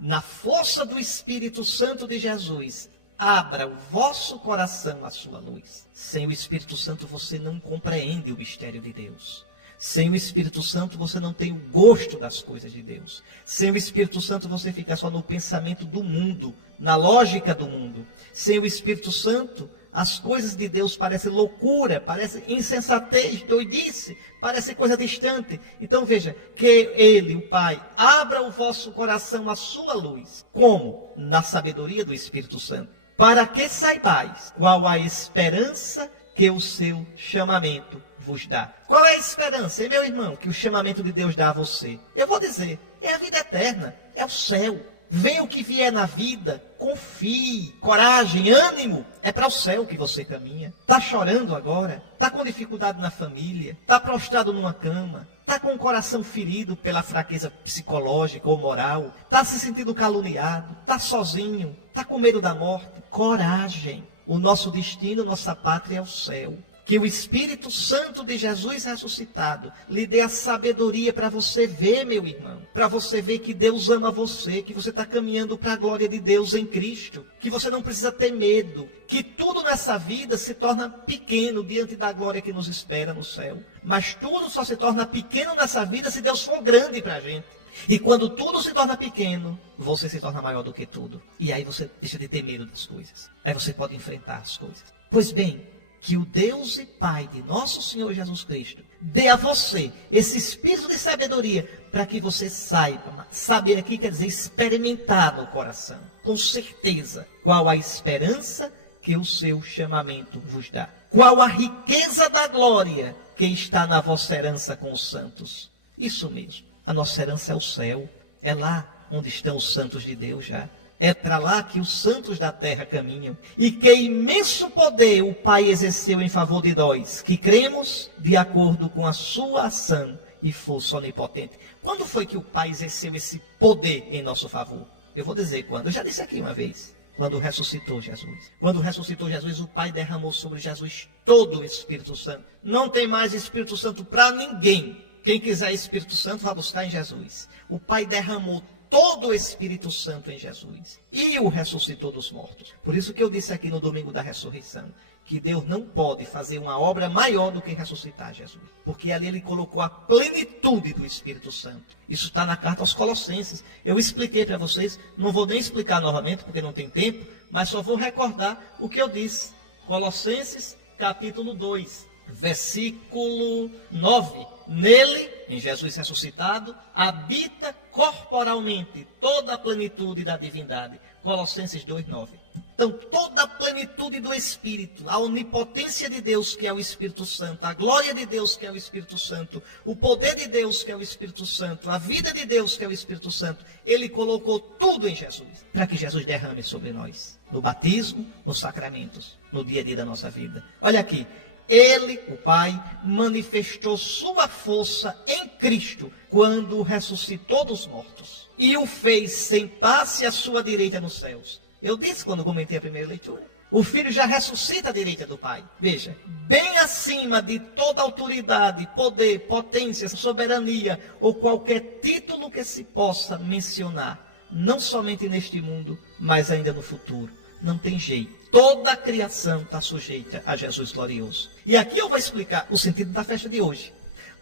na força do Espírito Santo de Jesus, abra o vosso coração à sua luz. Sem o Espírito Santo você não compreende o mistério de Deus. Sem o Espírito Santo você não tem o gosto das coisas de Deus. Sem o Espírito Santo você fica só no pensamento do mundo, na lógica do mundo. Sem o Espírito Santo as coisas de Deus parecem loucura, parecem insensatez, doidice, parece coisa distante. Então veja, que ele, o Pai, abra o vosso coração à sua luz. Como? Na sabedoria do Espírito Santo. Para que saibais qual a esperança que o seu chamamento vos dá. Qual é a esperança, meu irmão, que o chamamento de Deus dá a você? Eu vou dizer, é a vida eterna, é o céu. Venha o que vier na vida, confie, coragem, ânimo. É para o céu que você caminha. Está chorando agora? Está com dificuldade na família? Está prostrado numa cama? Está com o coração ferido pela fraqueza psicológica ou moral? Está se sentindo caluniado? Está sozinho? Está com medo da morte? Coragem. O nosso destino, nossa pátria é o céu. Que o Espírito Santo de Jesus ressuscitado lhe dê a sabedoria para você ver, meu irmão. Para você ver que Deus ama você, que você está caminhando para a glória de Deus em Cristo. Que você não precisa ter medo. Que tudo nessa vida se torna pequeno diante da glória que nos espera no céu. Mas tudo só se torna pequeno nessa vida se Deus for grande para a gente. E quando tudo se torna pequeno, você se torna maior do que tudo. E aí você deixa de ter medo das coisas. Aí você pode enfrentar as coisas. Pois bem, que o Deus e Pai de nosso Senhor Jesus Cristo dê a você esse espírito de sabedoria para que você saiba. Saber aqui quer dizer experimentar no coração, com certeza, qual a esperança que o seu chamamento vos dá. Qual a riqueza da glória que está na vossa herança com os santos. Isso mesmo, a nossa herança é o céu. É lá onde estão os santos de Deus já. É para lá que os santos da terra caminham. E que imenso poder o Pai exerceu em favor de nós, que cremos de acordo com a sua ação e força onipotente. Quando foi que o Pai exerceu esse poder em nosso favor? Eu vou dizer quando. Eu já disse aqui uma vez. Quando ressuscitou Jesus. Quando ressuscitou Jesus, o Pai derramou sobre Jesus todo o Espírito Santo. Não tem mais Espírito Santo para ninguém. Quem quiser Espírito Santo vai buscar em Jesus. O Pai derramou todo o Espírito Santo em Jesus e o ressuscitou dos mortos. Por isso que eu disse aqui no domingo da ressurreição, que Deus não pode fazer uma obra maior do que ressuscitar Jesus. Porque ali ele colocou a plenitude do Espírito Santo. Isso está na carta aos Colossenses. Eu expliquei para vocês, não vou nem explicar novamente porque não tem tempo, mas só vou recordar o que eu disse. Colossenses capítulo 2, versículo 9. Nele, em Jesus ressuscitado, habita corporalmente toda a plenitude da divindade. Colossenses 2:9. Então, toda a plenitude do Espírito, a onipotência de Deus, que é o Espírito Santo, a glória de Deus, que é o Espírito Santo, o poder de Deus, que é o Espírito Santo, a vida de Deus, que é o Espírito Santo, ele colocou tudo em Jesus, para que Jesus derrame sobre nós, no batismo, nos sacramentos, no dia a dia da nossa vida. Olha aqui. Ele, o Pai, manifestou sua força em Cristo quando ressuscitou dos mortos e o fez sentar-se à sua direita nos céus. Eu disse quando comentei a primeira leitura. O Filho já ressuscita à direita do Pai. Veja, bem acima de toda autoridade, poder, potência, soberania ou qualquer título que se possa mencionar, não somente neste mundo, mas ainda no futuro. Não tem jeito. Toda a criação está sujeita a Jesus glorioso. E aqui eu vou explicar o sentido da festa de hoje.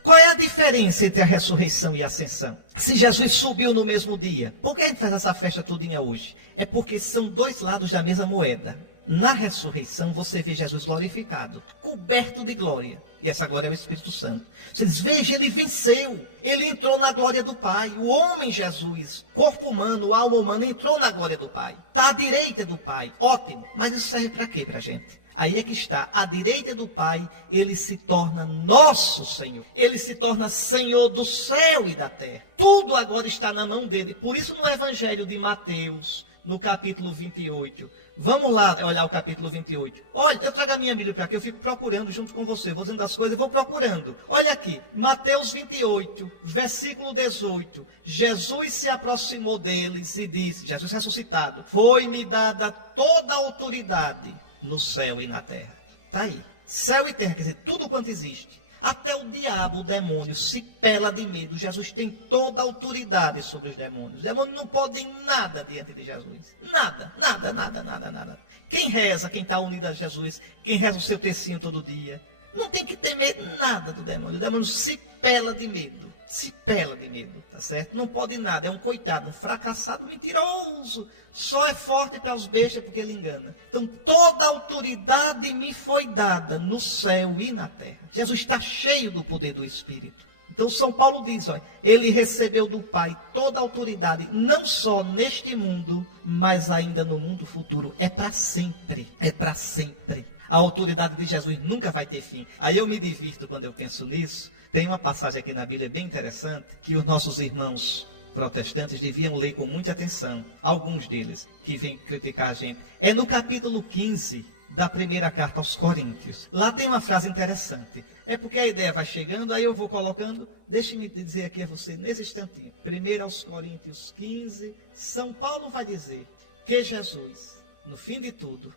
Qual é a diferença entre a ressurreição e a ascensão? Se Jesus subiu no mesmo dia, por que a gente faz essa festa todinha hoje? É porque são dois lados da mesma moeda. Na ressurreição você vê Jesus glorificado, coberto de glória. E essa glória é o Espírito Santo. Você diz, veja, ele venceu. Ele entrou na glória do Pai. O homem Jesus, corpo humano, alma humana, entrou na glória do Pai. Está à direita do Pai. Ótimo. Mas isso serve para quê para a gente? Aí é que está. À direita do Pai, ele se torna nosso Senhor. Ele se torna Senhor do céu e da terra. Tudo agora está na mão dele. Por isso no Evangelho de Mateus, no capítulo 28... Vamos lá olhar o capítulo 28. Olha, eu trago a minha Bíblia para aqui, eu fico procurando junto com você. Vou dizendo as coisas e vou procurando. Olha aqui, Mateus 28, versículo 18. Jesus se aproximou deles e disse, Jesus ressuscitado, foi-me dada toda a autoridade no céu e na terra. Está aí. Céu e terra, quer dizer, tudo quanto existe. Até o diabo, o demônio, se pela de medo. Jesus tem toda a autoridade sobre os demônios. Os demônios não podem nada diante de Jesus. Nada, nada, nada, nada, nada. Quem reza, quem está unido a Jesus, quem reza o seu tercinho todo dia, não tem que temer nada do demônio. O demônio se pela de medo. Se pela de medo, tá certo? Não pode nada, é um coitado, um fracassado, mentiroso. Só é forte para os bestas porque ele engana. Então toda a autoridade me foi dada no céu e na terra. Jesus está cheio do poder do Espírito. Então São Paulo diz, olha, ele recebeu do Pai toda a autoridade, não só neste mundo, mas ainda no mundo futuro. É para sempre, é para sempre. A autoridade de Jesus nunca vai ter fim. Aí eu me divirto quando eu penso nisso. Tem uma passagem aqui na Bíblia bem interessante, que os nossos irmãos protestantes deviam ler com muita atenção. Alguns deles que vêm criticar a gente. É no capítulo 15 da primeira carta aos Coríntios. Lá tem uma frase interessante. É porque a ideia vai chegando, aí eu vou colocando. Deixe-me dizer aqui a você, nesse instantinho. 1 aos Coríntios 15, São Paulo vai dizer que Jesus, no fim de tudo,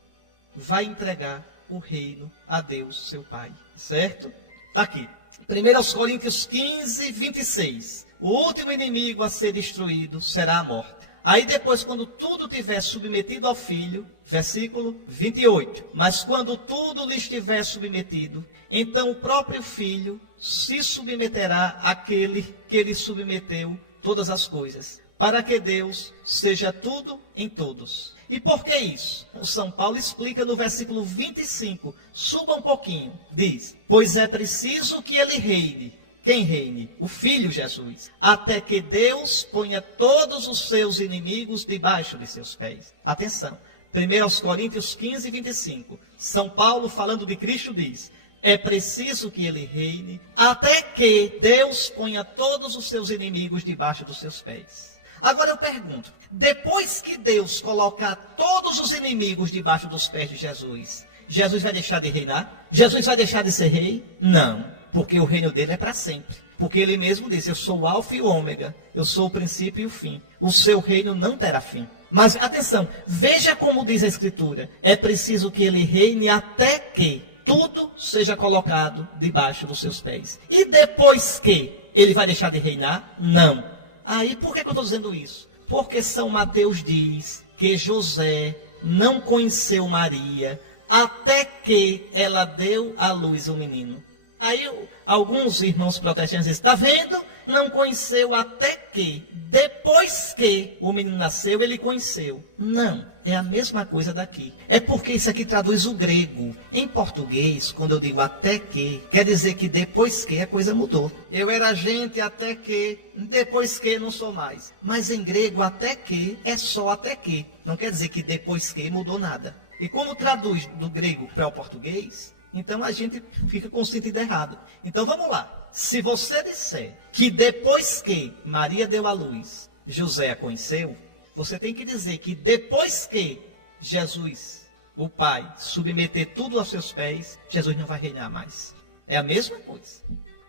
vai entregar o reino a Deus, seu Pai. Certo? Está aqui. 1 aos Coríntios 15, 26. O último inimigo a ser destruído será a morte. Aí depois, quando tudo tiver submetido ao Filho, versículo 28. Mas quando tudo lhe estiver submetido, então o próprio Filho se submeterá àquele que lhe submeteu todas as coisas, para que Deus seja tudo em todos. E por que isso? O São Paulo explica no versículo 25. Suba um pouquinho. Diz, pois é preciso que ele reine. Quem reine? O Filho Jesus. Até que Deus ponha todos os seus inimigos debaixo de seus pés. Atenção. 1 aos Coríntios 15, 25. São Paulo, falando de Cristo, diz, é preciso que ele reine até que Deus ponha todos os seus inimigos debaixo dos seus pés. Agora eu pergunto, depois que Deus colocar todos os inimigos debaixo dos pés de Jesus, Jesus vai deixar de reinar? Jesus vai deixar de ser rei? Não, porque o reino dele é para sempre. Porque ele mesmo disse, eu sou o alfa e o ômega, eu sou o princípio e o fim. O seu reino não terá fim. Mas atenção, veja como diz a Escritura, é preciso que ele reine até que tudo seja colocado debaixo dos seus pés. E depois que ele vai deixar de reinar? Não. Aí, por que eu estou dizendo isso? Porque São Mateus diz que José não conheceu Maria até que ela deu à luz um menino. Aí, alguns irmãos protestantes dizem, está vendo? Não conheceu até que, depois que o menino nasceu, ele conheceu. Não, é a mesma coisa daqui. É porque isso aqui traduz o grego. Em português, quando eu digo até que, quer dizer que depois que a coisa mudou. Eu era gente até que, depois que não sou mais. Mas em grego, até que é só até que. Não quer dizer que depois que mudou nada. E como traduz do grego para o português, então a gente fica com o sentido errado. Então vamos lá. Se você disser que depois que Maria deu à luz, José a conheceu, você tem que dizer que depois que Jesus, o Pai, submeter tudo aos seus pés, Jesus não vai reinar mais. É a mesma coisa.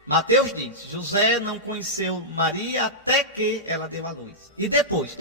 Mateus diz, José não conheceu Maria até que ela deu à luz. E depois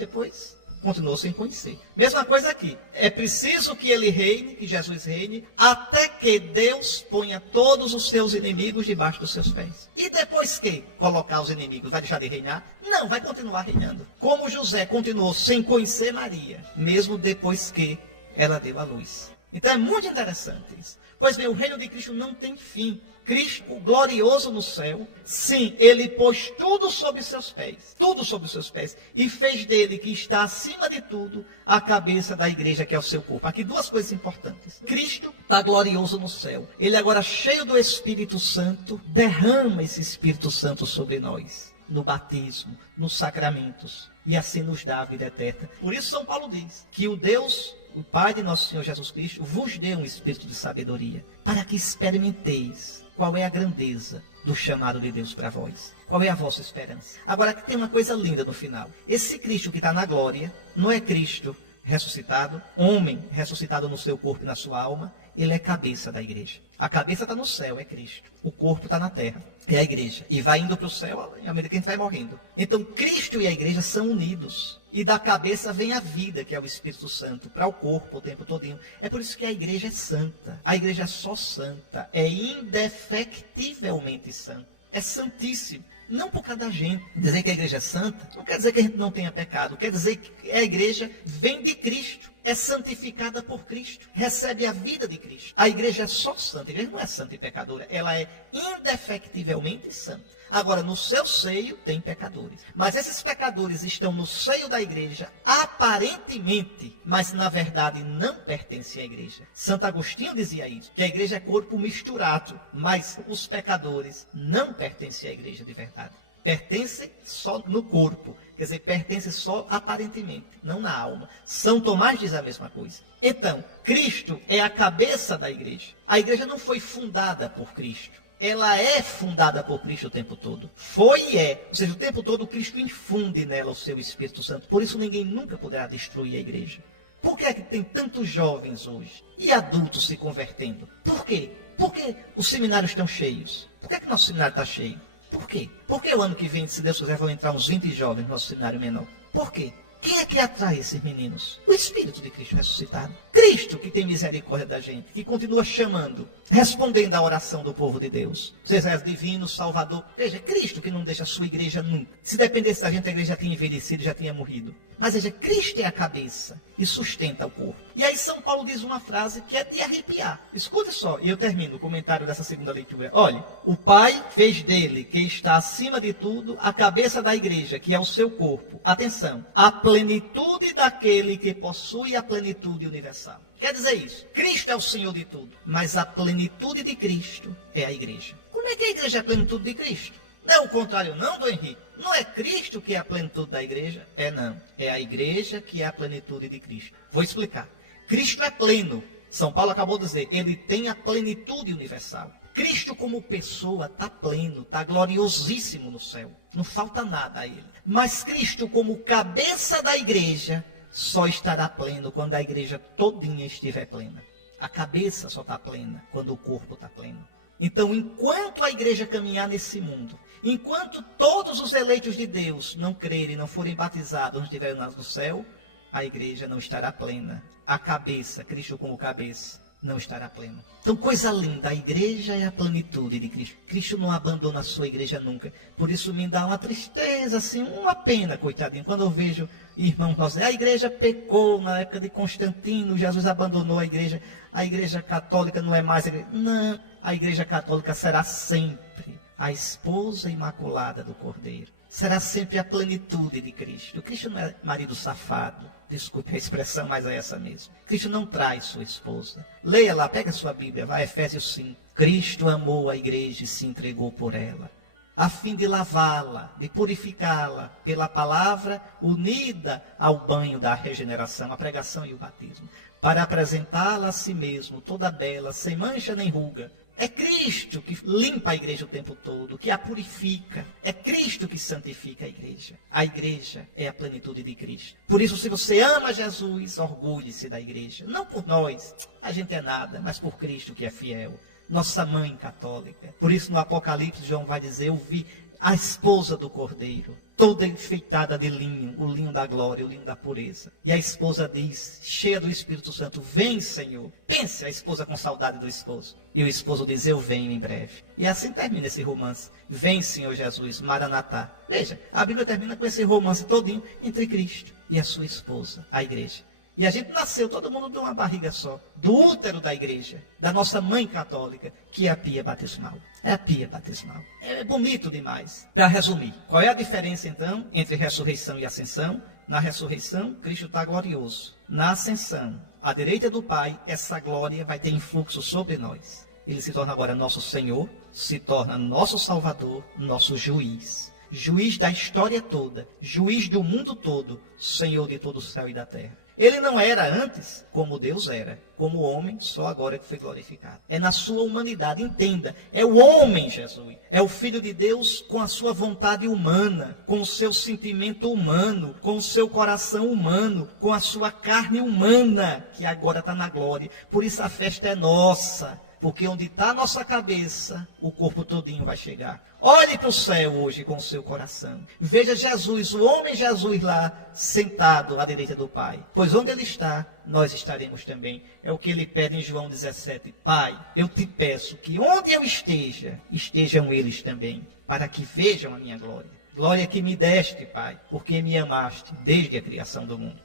continuou sem conhecer. Mesma coisa aqui. É preciso que ele reine, que Jesus reine, até que Deus ponha todos os seus inimigos debaixo dos seus pés. E depois que colocar os inimigos, vai deixar de reinar? Não, vai continuar reinando. Como José continuou sem conhecer Maria, mesmo depois que ela deu à luz. Então é muito interessante isso. Pois bem, o reino de Cristo não tem fim. Cristo, o glorioso no céu, sim, ele pôs tudo sob seus pés, e fez dele, que está acima de tudo, a cabeça da igreja, que é o seu corpo. Aqui duas coisas importantes. Cristo está glorioso no céu. Ele agora, cheio do Espírito Santo, derrama esse Espírito Santo sobre nós, no batismo, nos sacramentos, e assim nos dá a vida eterna. Por isso São Paulo diz que o Deus, o Pai de nosso Senhor Jesus Cristo, vos deu um espírito de sabedoria, para que experimenteis qual é a grandeza do chamado de Deus para vós. Qual é a vossa esperança? Agora, tem uma coisa linda no final. Esse Cristo que está na glória, não é Cristo ressuscitado, homem ressuscitado no seu corpo e na sua alma, ele é cabeça da igreja. A cabeça está no céu, é Cristo. O corpo está na terra, é a igreja. E vai indo para o céu à medida que a gente vai morrendo. Então, Cristo e a igreja são unidos. E da cabeça vem a vida, que é o Espírito Santo, para o corpo o tempo todinho. É por isso que a igreja é santa. A igreja é só santa. É indefectivelmente santa. É santíssimo. Não por causa da gente. Dizer que a igreja é santa não quer dizer que a gente não tenha pecado. Quer dizer que a igreja vem de Cristo. É santificada por Cristo. Recebe a vida de Cristo. A igreja é só santa. A igreja não é santa e pecadora. Ela é indefectivelmente santa. Agora, no seu seio tem pecadores. Mas esses pecadores estão no seio da igreja, aparentemente, mas na verdade não pertencem à igreja. Santo Agostinho dizia isso, que a igreja é corpo misturado, mas os pecadores não pertencem à igreja de verdade. Pertencem só no corpo, quer dizer, pertencem só aparentemente, não na alma. São Tomás diz a mesma coisa. Então, Cristo é a cabeça da igreja. A igreja não foi fundada por Cristo. Ela é fundada por Cristo o tempo todo. Foi e é. Ou seja, o tempo todo Cristo infunde nela o seu Espírito Santo. Por isso ninguém nunca poderá destruir a igreja. Por que é que tem tantos jovens hoje? E adultos se convertendo? Por quê? Por que os seminários estão cheios? Por que é que nosso seminário está cheio? Por quê? Por que o ano que vem, se Deus quiser, vão entrar uns 20 jovens no nosso seminário menor? Por quê? Quem é que atrai esses meninos? O Espírito de Cristo ressuscitado. Cristo que tem misericórdia da gente, que continua chamando, respondendo à oração do povo de Deus. Vocês és divino, Salvador. Veja, Cristo que não deixa a sua igreja nunca. Se dependesse da gente, a igreja já tinha envelhecido, já tinha morrido. Mas veja, Cristo é a cabeça e sustenta o corpo. E aí São Paulo diz uma frase que é de arrepiar. Escuta só, e eu termino o comentário dessa segunda leitura. Olha, o Pai fez dele, que está acima de tudo, a cabeça da igreja, que é o seu corpo. Atenção, a plenitude daquele que possui a plenitude universal. Quer dizer isso, Cristo é o Senhor de tudo, mas a plenitude de Cristo é a igreja. Como é que a igreja é a plenitude de Cristo? Não é o contrário não, Dom Henrique. Não é Cristo que é a plenitude da igreja? É não. É a igreja que é a plenitude de Cristo. Vou explicar. Cristo é pleno. São Paulo acabou de dizer, ele tem a plenitude universal. Cristo como pessoa está pleno, está gloriosíssimo no céu. Não falta nada a ele. Mas Cristo como cabeça da igreja só estará pleno quando a igreja todinha estiver plena. A cabeça só está plena quando o corpo está pleno. Então, enquanto a igreja caminhar nesse mundo, enquanto todos os eleitos de Deus não crerem, não forem batizados, não estiverem no céu, a igreja não estará plena. A cabeça, Cristo como cabeça, não estará plena. Então, coisa linda, a igreja é a plenitude de Cristo. Cristo não abandona a sua igreja nunca. Por isso me dá uma tristeza, assim, uma pena, coitadinho, quando eu vejo irmãos nossos, a igreja pecou na época de Constantino, Jesus abandonou a igreja católica não é mais a igreja. Não, a igreja católica será sempre a esposa imaculada do Cordeiro. Será sempre a plenitude de Cristo. Cristo não é marido safado. Desculpe a expressão, mas é essa mesmo. Cristo não traz sua esposa. Leia lá, pega a sua Bíblia, vai, Efésios 5. Cristo amou a igreja e se entregou por ela, a fim de lavá-la, de purificá-la pela palavra unida ao banho da regeneração, a pregação e o batismo, para apresentá-la a si mesmo, toda bela, sem mancha nem ruga. É Cristo que limpa a igreja o tempo todo, que a purifica. É Cristo que santifica a igreja. A igreja é a plenitude de Cristo. Por isso, se você ama Jesus, orgulhe-se da igreja. Não por nós, a gente é nada, mas por Cristo que é fiel. Nossa mãe católica. Por isso, no Apocalipse, João vai dizer, eu vi a esposa do Cordeiro, toda enfeitada de linho, o linho da glória, o linho da pureza. E a esposa diz, cheia do Espírito Santo, vem, Senhor. Pense a esposa com saudade do esposo. E o esposo diz, eu venho em breve. E assim termina esse romance. Vem, Senhor Jesus, Maranatá. Veja, a Bíblia termina com esse romance todinho entre Cristo e a sua esposa, a igreja. E a gente nasceu, todo mundo de uma barriga só, do útero da igreja, da nossa mãe católica, que é a pia batismal. É a pia batismal. É bonito demais. Para resumir, qual é a diferença então entre ressurreição e ascensão? Na ressurreição, Cristo está glorioso. Na ascensão, à direita do Pai, essa glória vai ter influxo sobre nós. Ele se torna agora nosso Senhor, se torna nosso Salvador, nosso juiz. Juiz da história toda, juiz do mundo todo, Senhor de todo o céu e da terra. Ele não era antes como Deus era, como homem, só agora que foi glorificado. É na sua humanidade, entenda. É o homem Jesus. É o Filho de Deus com a sua vontade humana, com o seu sentimento humano, com o seu coração humano, com a sua carne humana, que agora está na glória. Por isso a festa é nossa. Porque onde está a nossa cabeça, o corpo todinho vai chegar. Olhe para o céu hoje com o seu coração. Veja Jesus, o homem Jesus lá, sentado à direita do Pai. Pois onde ele está, nós estaremos também. É o que ele pede em João 17. Pai, eu te peço que onde eu esteja, estejam eles também, para que vejam a minha glória. Glória que me deste, Pai, porque me amaste desde a criação do mundo.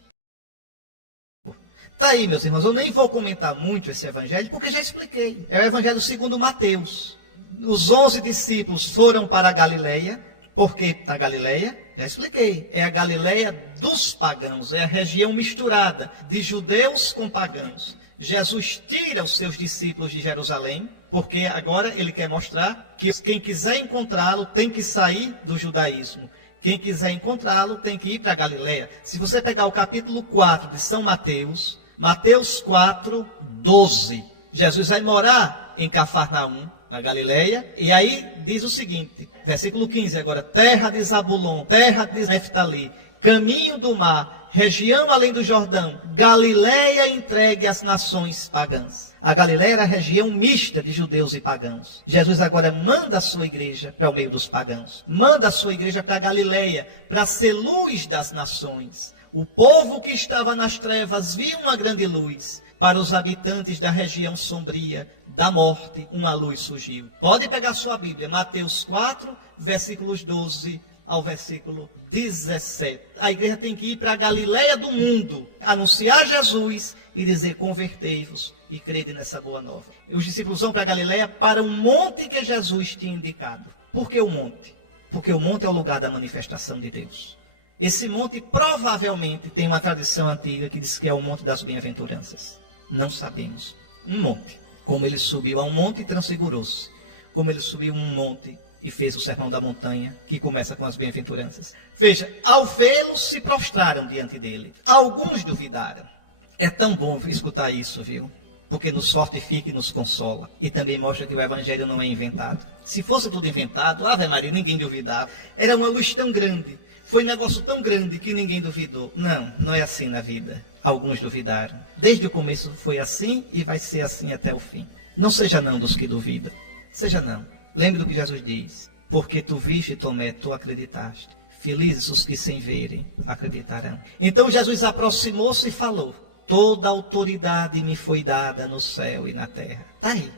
Está aí, meus irmãos, eu nem vou comentar muito esse evangelho, porque já expliquei. É o evangelho segundo Mateus. Os 11 discípulos foram para a Galileia. Por que para a Galileia? Já expliquei. É a Galileia dos pagãos, é a região misturada de judeus com pagãos. Jesus tira os seus discípulos de Jerusalém, porque agora ele quer mostrar que quem quiser encontrá-lo tem que sair do judaísmo. Quem quiser encontrá-lo tem que ir para a Galileia. Se você pegar o capítulo 4 de São Mateus, Mateus 4, 12. Jesus vai morar em Cafarnaum, na Galileia, e aí diz o seguinte, versículo 15 agora, terra de Zabulon, terra de Neftali, caminho do mar, região além do Jordão, Galileia entregue às nações pagãs. A Galileia era a região mista de judeus e pagãos. Jesus agora manda a sua igreja para o meio dos pagãos. Manda a sua igreja para a Galileia, para ser luz das nações. O povo que estava nas trevas viu uma grande luz. Para os habitantes da região sombria da morte, uma luz surgiu. Pode pegar sua Bíblia, Mateus 4, versículos 12 ao versículo 17. A igreja tem que ir para a Galileia do mundo, anunciar Jesus e dizer, convertei-vos e crede nessa boa nova. Os discípulos vão para a Galileia para um monte que Jesus tinha indicado. Por que o monte? Porque o monte é o lugar da manifestação de Deus. Esse monte provavelmente tem uma tradição antiga que diz que é o Monte das Bem-aventuranças. Não sabemos. Um monte. Como ele subiu a um monte e transfigurou-se. Como ele subiu um monte e fez o sermão da montanha, que começa com as bem-aventuranças. Veja, ao vê-lo se prostraram diante dele. Alguns duvidaram. É tão bom escutar isso, viu? Porque nos fortifica e nos consola. E também mostra que o evangelho não é inventado. Se fosse tudo inventado, Ave Maria, ninguém duvidava. Era uma luz tão grande. Foi um negócio tão grande que ninguém duvidou. Não, não é assim na vida. Alguns duvidaram. Desde o começo foi assim e vai ser assim até o fim. Não seja não dos que duvidam. Seja não. Lembre do que Jesus diz. Porque tu viste, Tomé, tu acreditaste. Felizes os que sem verem acreditarão. Então Jesus aproximou-se e falou. Toda autoridade me foi dada no céu e na terra. Está aí.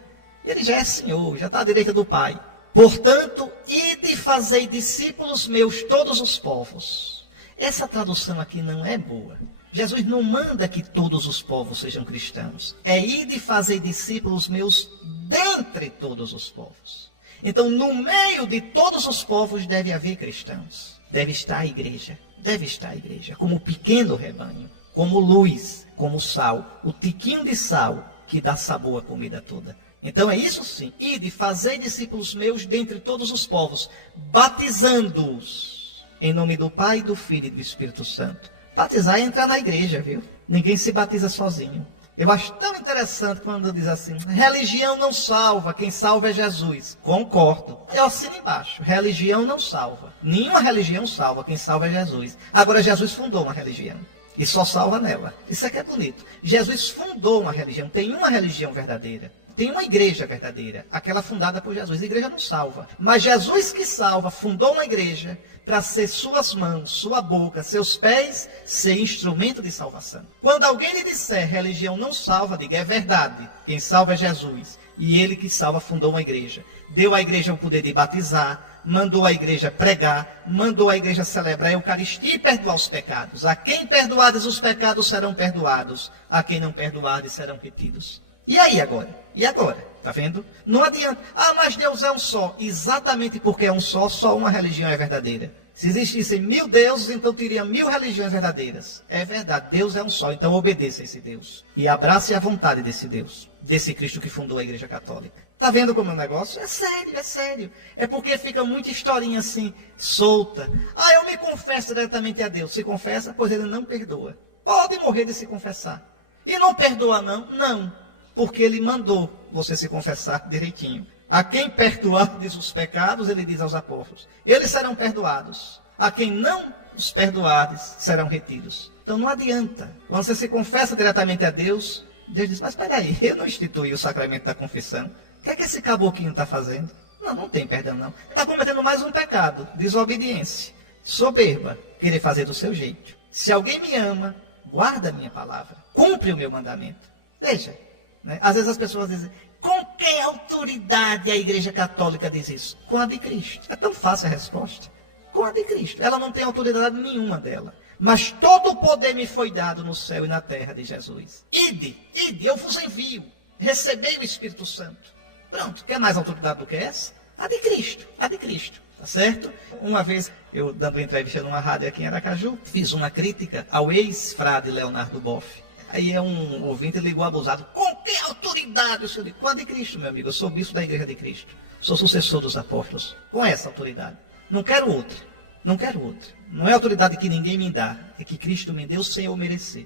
Ele já é Senhor, já está à direita do Pai. Portanto, ide e fazei discípulos meus todos os povos. Essa tradução aqui não é boa. Jesus não manda que todos os povos sejam cristãos. É ide e fazei discípulos meus dentre todos os povos. Então, no meio de todos os povos deve haver cristãos. Deve estar a igreja. Deve estar a igreja como pequeno rebanho, como luz, como sal. O tiquinho de sal que dá sabor à comida toda. Então é isso sim, ide, fazei discípulos meus dentre todos os povos, batizando-os em nome do Pai, do Filho e do Espírito Santo. Batizar é entrar na igreja, viu? Ninguém se batiza sozinho. Eu acho tão interessante quando diz assim, religião não salva, quem salva é Jesus. Concordo. Eu assino embaixo, religião não salva. Nenhuma religião salva, quem salva é Jesus. Agora Jesus fundou uma religião. E só salva nela. Isso aqui é bonito. Jesus fundou uma religião, tem uma religião verdadeira. Tem uma igreja verdadeira, aquela fundada por Jesus. A igreja não salva. Mas Jesus que salva, fundou uma igreja para ser suas mãos, sua boca, seus pés, ser instrumento de salvação. Quando alguém lhe disser religião não salva, diga, é verdade. Quem salva é Jesus. E ele que salva fundou uma igreja. Deu à igreja o poder de batizar, mandou a igreja pregar, mandou a igreja celebrar a Eucaristia e perdoar os pecados. A quem perdoardes os pecados serão perdoados, a quem não perdoardes serão retidos. E aí agora? E agora? Tá vendo? Não adianta. Ah, mas Deus é um só. Exatamente porque é um só uma religião é verdadeira. Se existissem 1000 deuses, então teria 1000 religiões verdadeiras. É verdade, Deus é um só, então obedeça a esse Deus. E abrace a vontade desse Deus, desse Cristo que fundou a Igreja Católica. Tá vendo como é o negócio? É sério, é sério. É porque fica muita historinha assim, solta. Ah, eu me confesso diretamente a Deus. Se confessa, pois ele não perdoa. Pode morrer de se confessar. E não perdoa não? Não, porque ele mandou você se confessar direitinho. A quem perdoardes os pecados, ele diz aos apóstolos, eles serão perdoados. A quem não os perdoardes, serão retidos. Então não adianta. Quando você se confessa diretamente a Deus, Deus diz, mas espera aí, eu não instituí o sacramento da confissão. O que é que esse caboclinho está fazendo? Não tem perdão não. Está cometendo mais um pecado, desobediência, soberba, querer fazer do seu jeito. Se alguém me ama, guarda a minha palavra, cumpre o meu mandamento. Veja, né? Às vezes as pessoas dizem, com que autoridade a Igreja Católica diz isso? Com a de Cristo. É tão fácil a resposta. Com a de Cristo. Ela não tem autoridade nenhuma dela. Mas todo o poder me foi dado no céu e na terra de Jesus. Ide, eu vos envio. Recebei o Espírito Santo. Pronto, quer mais autoridade do que essa? A de Cristo, tá certo? Uma vez, eu dando uma entrevista numa rádio aqui em Aracaju, fiz uma crítica ao ex-frade Leonardo Boff. Aí um ouvinte ligou abusado, com que autoridade? Eu disse, com a de Cristo, meu amigo, eu sou bispo da Igreja de Cristo, sou sucessor dos apóstolos, com essa autoridade. Não quero outra. Não é autoridade que ninguém me dá, é que Cristo me deu sem eu merecer.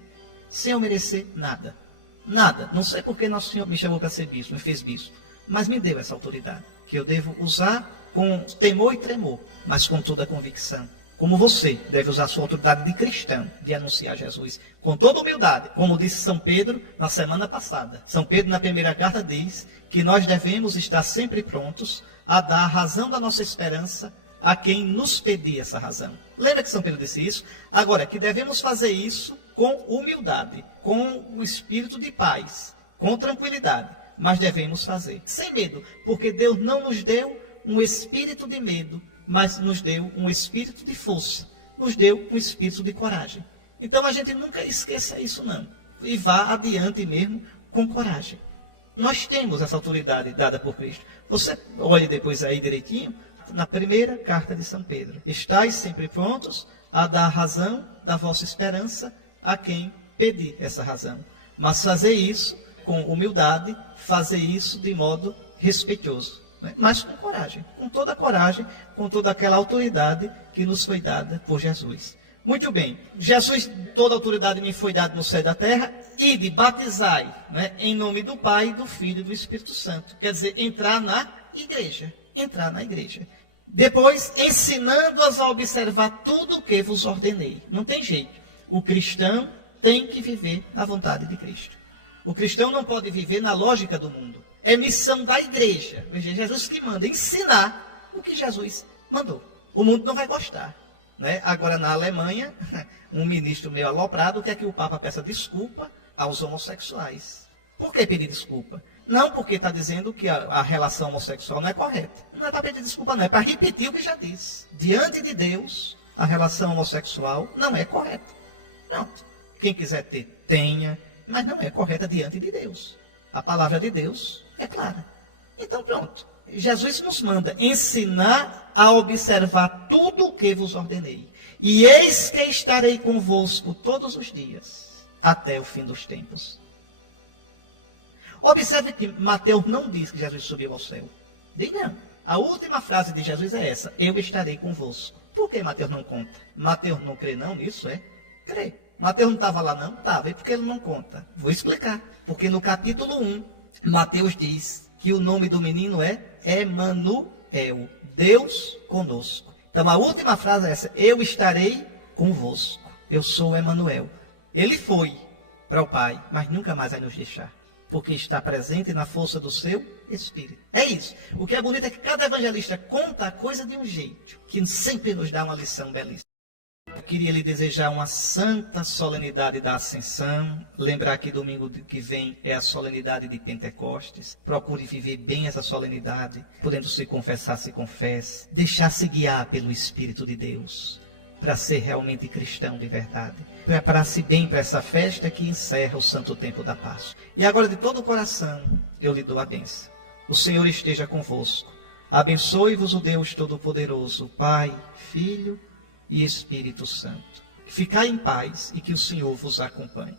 Sem eu merecer nada. Nada. Não sei porque Nosso Senhor me chamou para ser bispo, me fez bispo. Mas me deu essa autoridade, que eu devo usar com temor e tremor, mas com toda a convicção. Como você deve usar a sua autoridade de cristão, de anunciar Jesus, com toda humildade. Como disse São Pedro na semana passada. São Pedro, na primeira carta, diz que nós devemos estar sempre prontos a dar a razão da nossa esperança a quem nos pedir essa razão. Lembra que São Pedro disse isso? Agora, que devemos fazer isso com humildade, com um espírito de paz, com tranquilidade. Mas devemos fazer sem medo, porque Deus não nos deu um espírito de medo, mas nos deu um espírito de força, nos deu um espírito de coragem. Então a gente nunca esqueça isso não, e vá adiante mesmo com coragem. Nós temos essa autoridade dada por Cristo. Você olhe depois aí direitinho, na primeira carta de São Pedro. Estais sempre prontos a dar razão da vossa esperança a quem pedir essa razão. Mas fazer isso com humildade, fazer isso de modo respeitoso, né? Mas com coragem, com toda a coragem, com toda aquela autoridade que nos foi dada por Jesus. Muito bem, Jesus, toda a autoridade me foi dada no céu e da terra, ide, batizai, né? Em nome do Pai, do Filho e do Espírito Santo. Quer dizer, entrar na igreja. Depois, ensinando-as a observar tudo o que vos ordenei. Não tem jeito. O cristão tem que viver na vontade de Cristo. O cristão não pode viver na lógica do mundo. É missão da igreja. Veja, Jesus que manda ensinar o que Jesus mandou. O mundo não vai gostar, né? Agora, na Alemanha, um ministro meio aloprado quer que o Papa peça desculpa aos homossexuais. Por que pedir desculpa? Não porque está dizendo que a relação homossexual não é correta. Não é para pedir desculpa, não. É para repetir o que já disse. Diante de Deus, a relação homossexual não é correta. Pronto. Quem quiser ter, tenha. Mas não é correta diante de Deus. A palavra de Deus é clara. Então pronto. Jesus nos manda ensinar a observar tudo o que vos ordenei. E eis que estarei convosco todos os dias, até o fim dos tempos. Observe que Mateus não diz que Jesus subiu ao céu. Diz não. A última frase de Jesus é essa: eu estarei convosco. Por que Mateus não conta? Mateus não crê não nisso, é? Crê. Mateus não estava lá não? Estava. E por que ele não conta? Vou explicar. Porque no capítulo 1, Mateus diz que o nome do menino é Emanuel, Deus conosco. Então a última frase é essa: eu estarei convosco. Eu sou Emanuel. Ele foi para o Pai, mas nunca mais vai nos deixar, porque está presente na força do seu Espírito. É isso. O que é bonito é que cada evangelista conta a coisa de um jeito, que sempre nos dá uma lição belíssima. Eu queria lhe desejar uma santa solenidade da Ascensão. Lembrar que domingo que vem é a solenidade de Pentecostes. Procure viver bem essa solenidade. Podendo se confessar, se confesse. Deixar-se guiar pelo Espírito de Deus, para ser realmente cristão de verdade. Preparar-se bem para essa festa que encerra o santo tempo da Páscoa. E agora, de todo o coração, eu lhe dou a bênção. O Senhor esteja convosco. Abençoe-vos o Deus Todo-Poderoso, Pai, Filho e Espírito Santo. Ficai em paz e que o Senhor vos acompanhe.